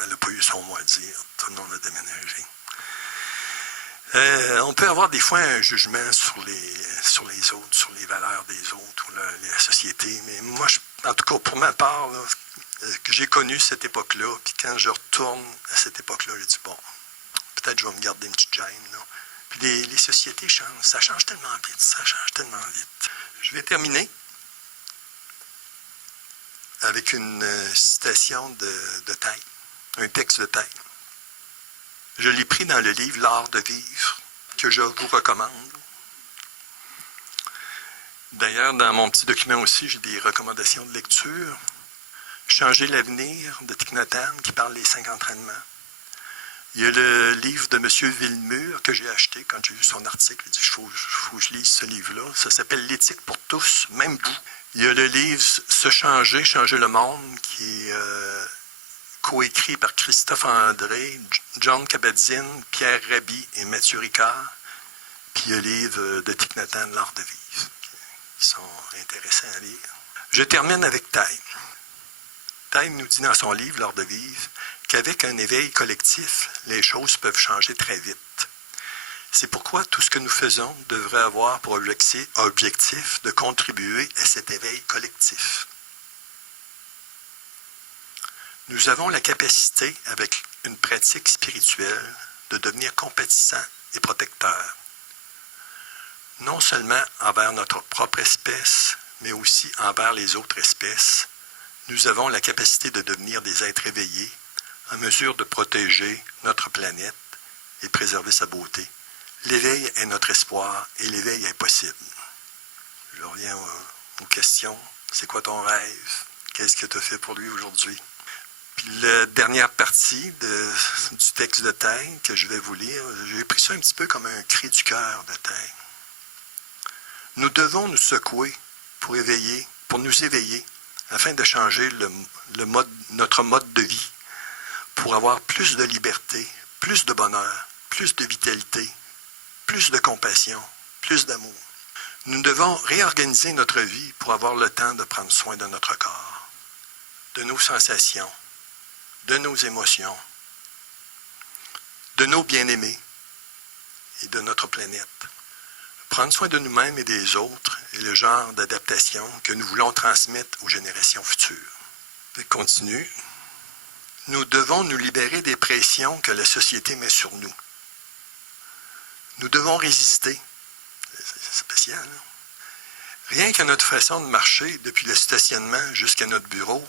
elle n'a pas eu son mot à dire. Tout le monde a déménagé. On peut avoir des fois un jugement sur les autres, sur les valeurs des autres ou la société, mais moi, en tout cas, pour ma part, là, que j'ai connu cette époque-là, puis quand je retourne à cette époque-là, j'ai dit, bon, peut-être je vais me garder une petite gêne. Là. Puis les sociétés changent, ça change tellement vite. Je vais terminer avec une citation de Taine, un texte de Taine. Je l'ai pris dans le livre « L'art de vivre » que je vous recommande. D'ailleurs, dans mon petit document aussi, j'ai des recommandations de lecture. Changer l'avenir de Thich Nhat Hanh qui parle des 5 entraînements. Il y a le livre de M. Villemur que j'ai acheté quand j'ai vu son article. Il dit il faut que je lise ce livre-là. Ça s'appelle L'éthique pour tous, même vous. Il y a le livre Se changer, changer le monde qui est coécrit par Christophe André, John Kabat-Zinn, Pierre Rabhi et Mathieu Ricard. Puis il y a le livre de Thich Nhat Hanh, L'art de vivre, qui sont intéressants à lire. Je termine avec Taine. Taine nous dit dans son livre, L'art de vivre, qu'avec un éveil collectif, les choses peuvent changer très vite. C'est pourquoi tout ce que nous faisons devrait avoir pour objectif de contribuer à cet éveil collectif. Nous avons la capacité, avec une pratique spirituelle, de devenir compatissants et protecteurs. Non seulement envers notre propre espèce, mais aussi envers les autres espèces, nous avons la capacité de devenir des êtres éveillés, en mesure de protéger notre planète et préserver sa beauté. L'éveil est notre espoir et l'éveil est possible. Je reviens aux questions. C'est quoi ton rêve? Qu'est-ce que tu as fait pour lui aujourd'hui? Puis la dernière partie du texte de Taine que je vais vous lire, j'ai pris ça un petit peu comme un cri du cœur de Taine. Nous devons nous secouer pour nous éveiller, afin de changer notre mode de vie, pour avoir plus de liberté, plus de bonheur, plus de vitalité, plus de compassion, plus d'amour. Nous devons réorganiser notre vie pour avoir le temps de prendre soin de notre corps, de nos sensations, de nos émotions, de nos bien-aimés et de notre planète. Prendre soin de nous-mêmes et des autres est le genre d'adaptation que nous voulons transmettre aux générations futures. Je continue. Nous devons nous libérer des pressions que la société met sur nous. Nous devons résister. C'est spécial, hein? Rien que notre façon de marcher, depuis le stationnement jusqu'à notre bureau,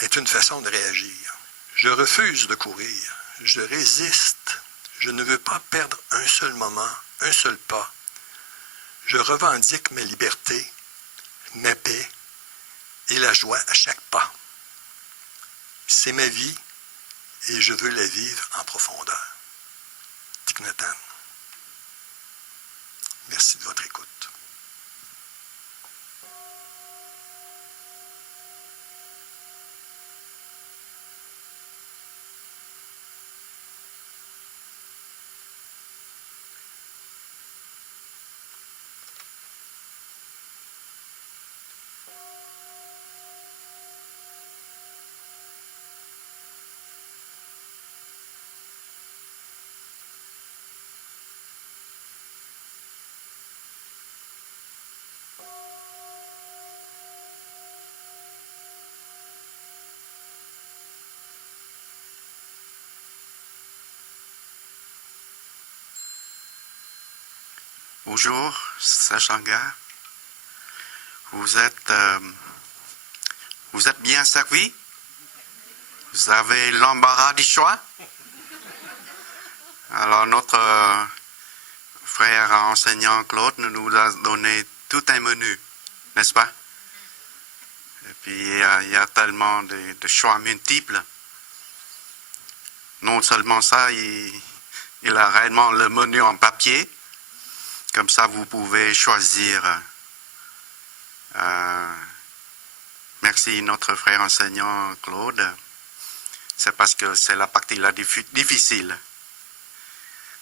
est une façon de réagir. Je refuse de courir. Je résiste. Je ne veux pas perdre un seul moment, un seul pas. Je revendique ma liberté, ma paix et la joie à chaque pas. C'est ma vie et je veux la vivre en profondeur. Thich Nhat Hanh. Merci de votre écoute. Bonjour, Sachanga. Vous êtes bien servi? Vous avez l'embarras du choix? Alors, notre frère enseignant Claude nous a donné tout un menu, n'est-ce pas? Et puis, il y a tellement de choix multiples. Non seulement ça, il a réellement le menu en papier. Comme ça, vous pouvez choisir. Merci, notre frère enseignant Claude. C'est parce que c'est la partie la difficile.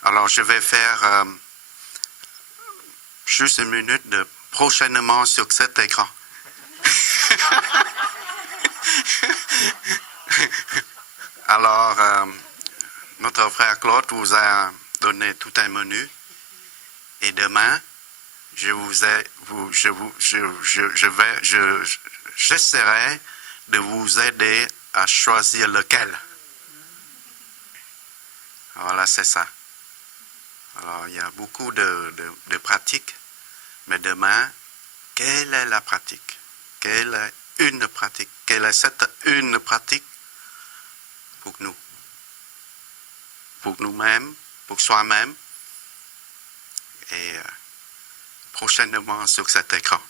Alors, je vais faire juste une minute de prochainement sur cet écran. Alors, notre frère Claude vous a donné tout un menu. Et demain, j'essaierai de vous aider à choisir lequel. Voilà, c'est ça. Alors, il y a beaucoup de pratiques, mais demain, quelle est la pratique? Quelle est une pratique? Quelle est cette une pratique pour nous? Pour nous-mêmes, pour soi-même, et prochainement sur cet écran.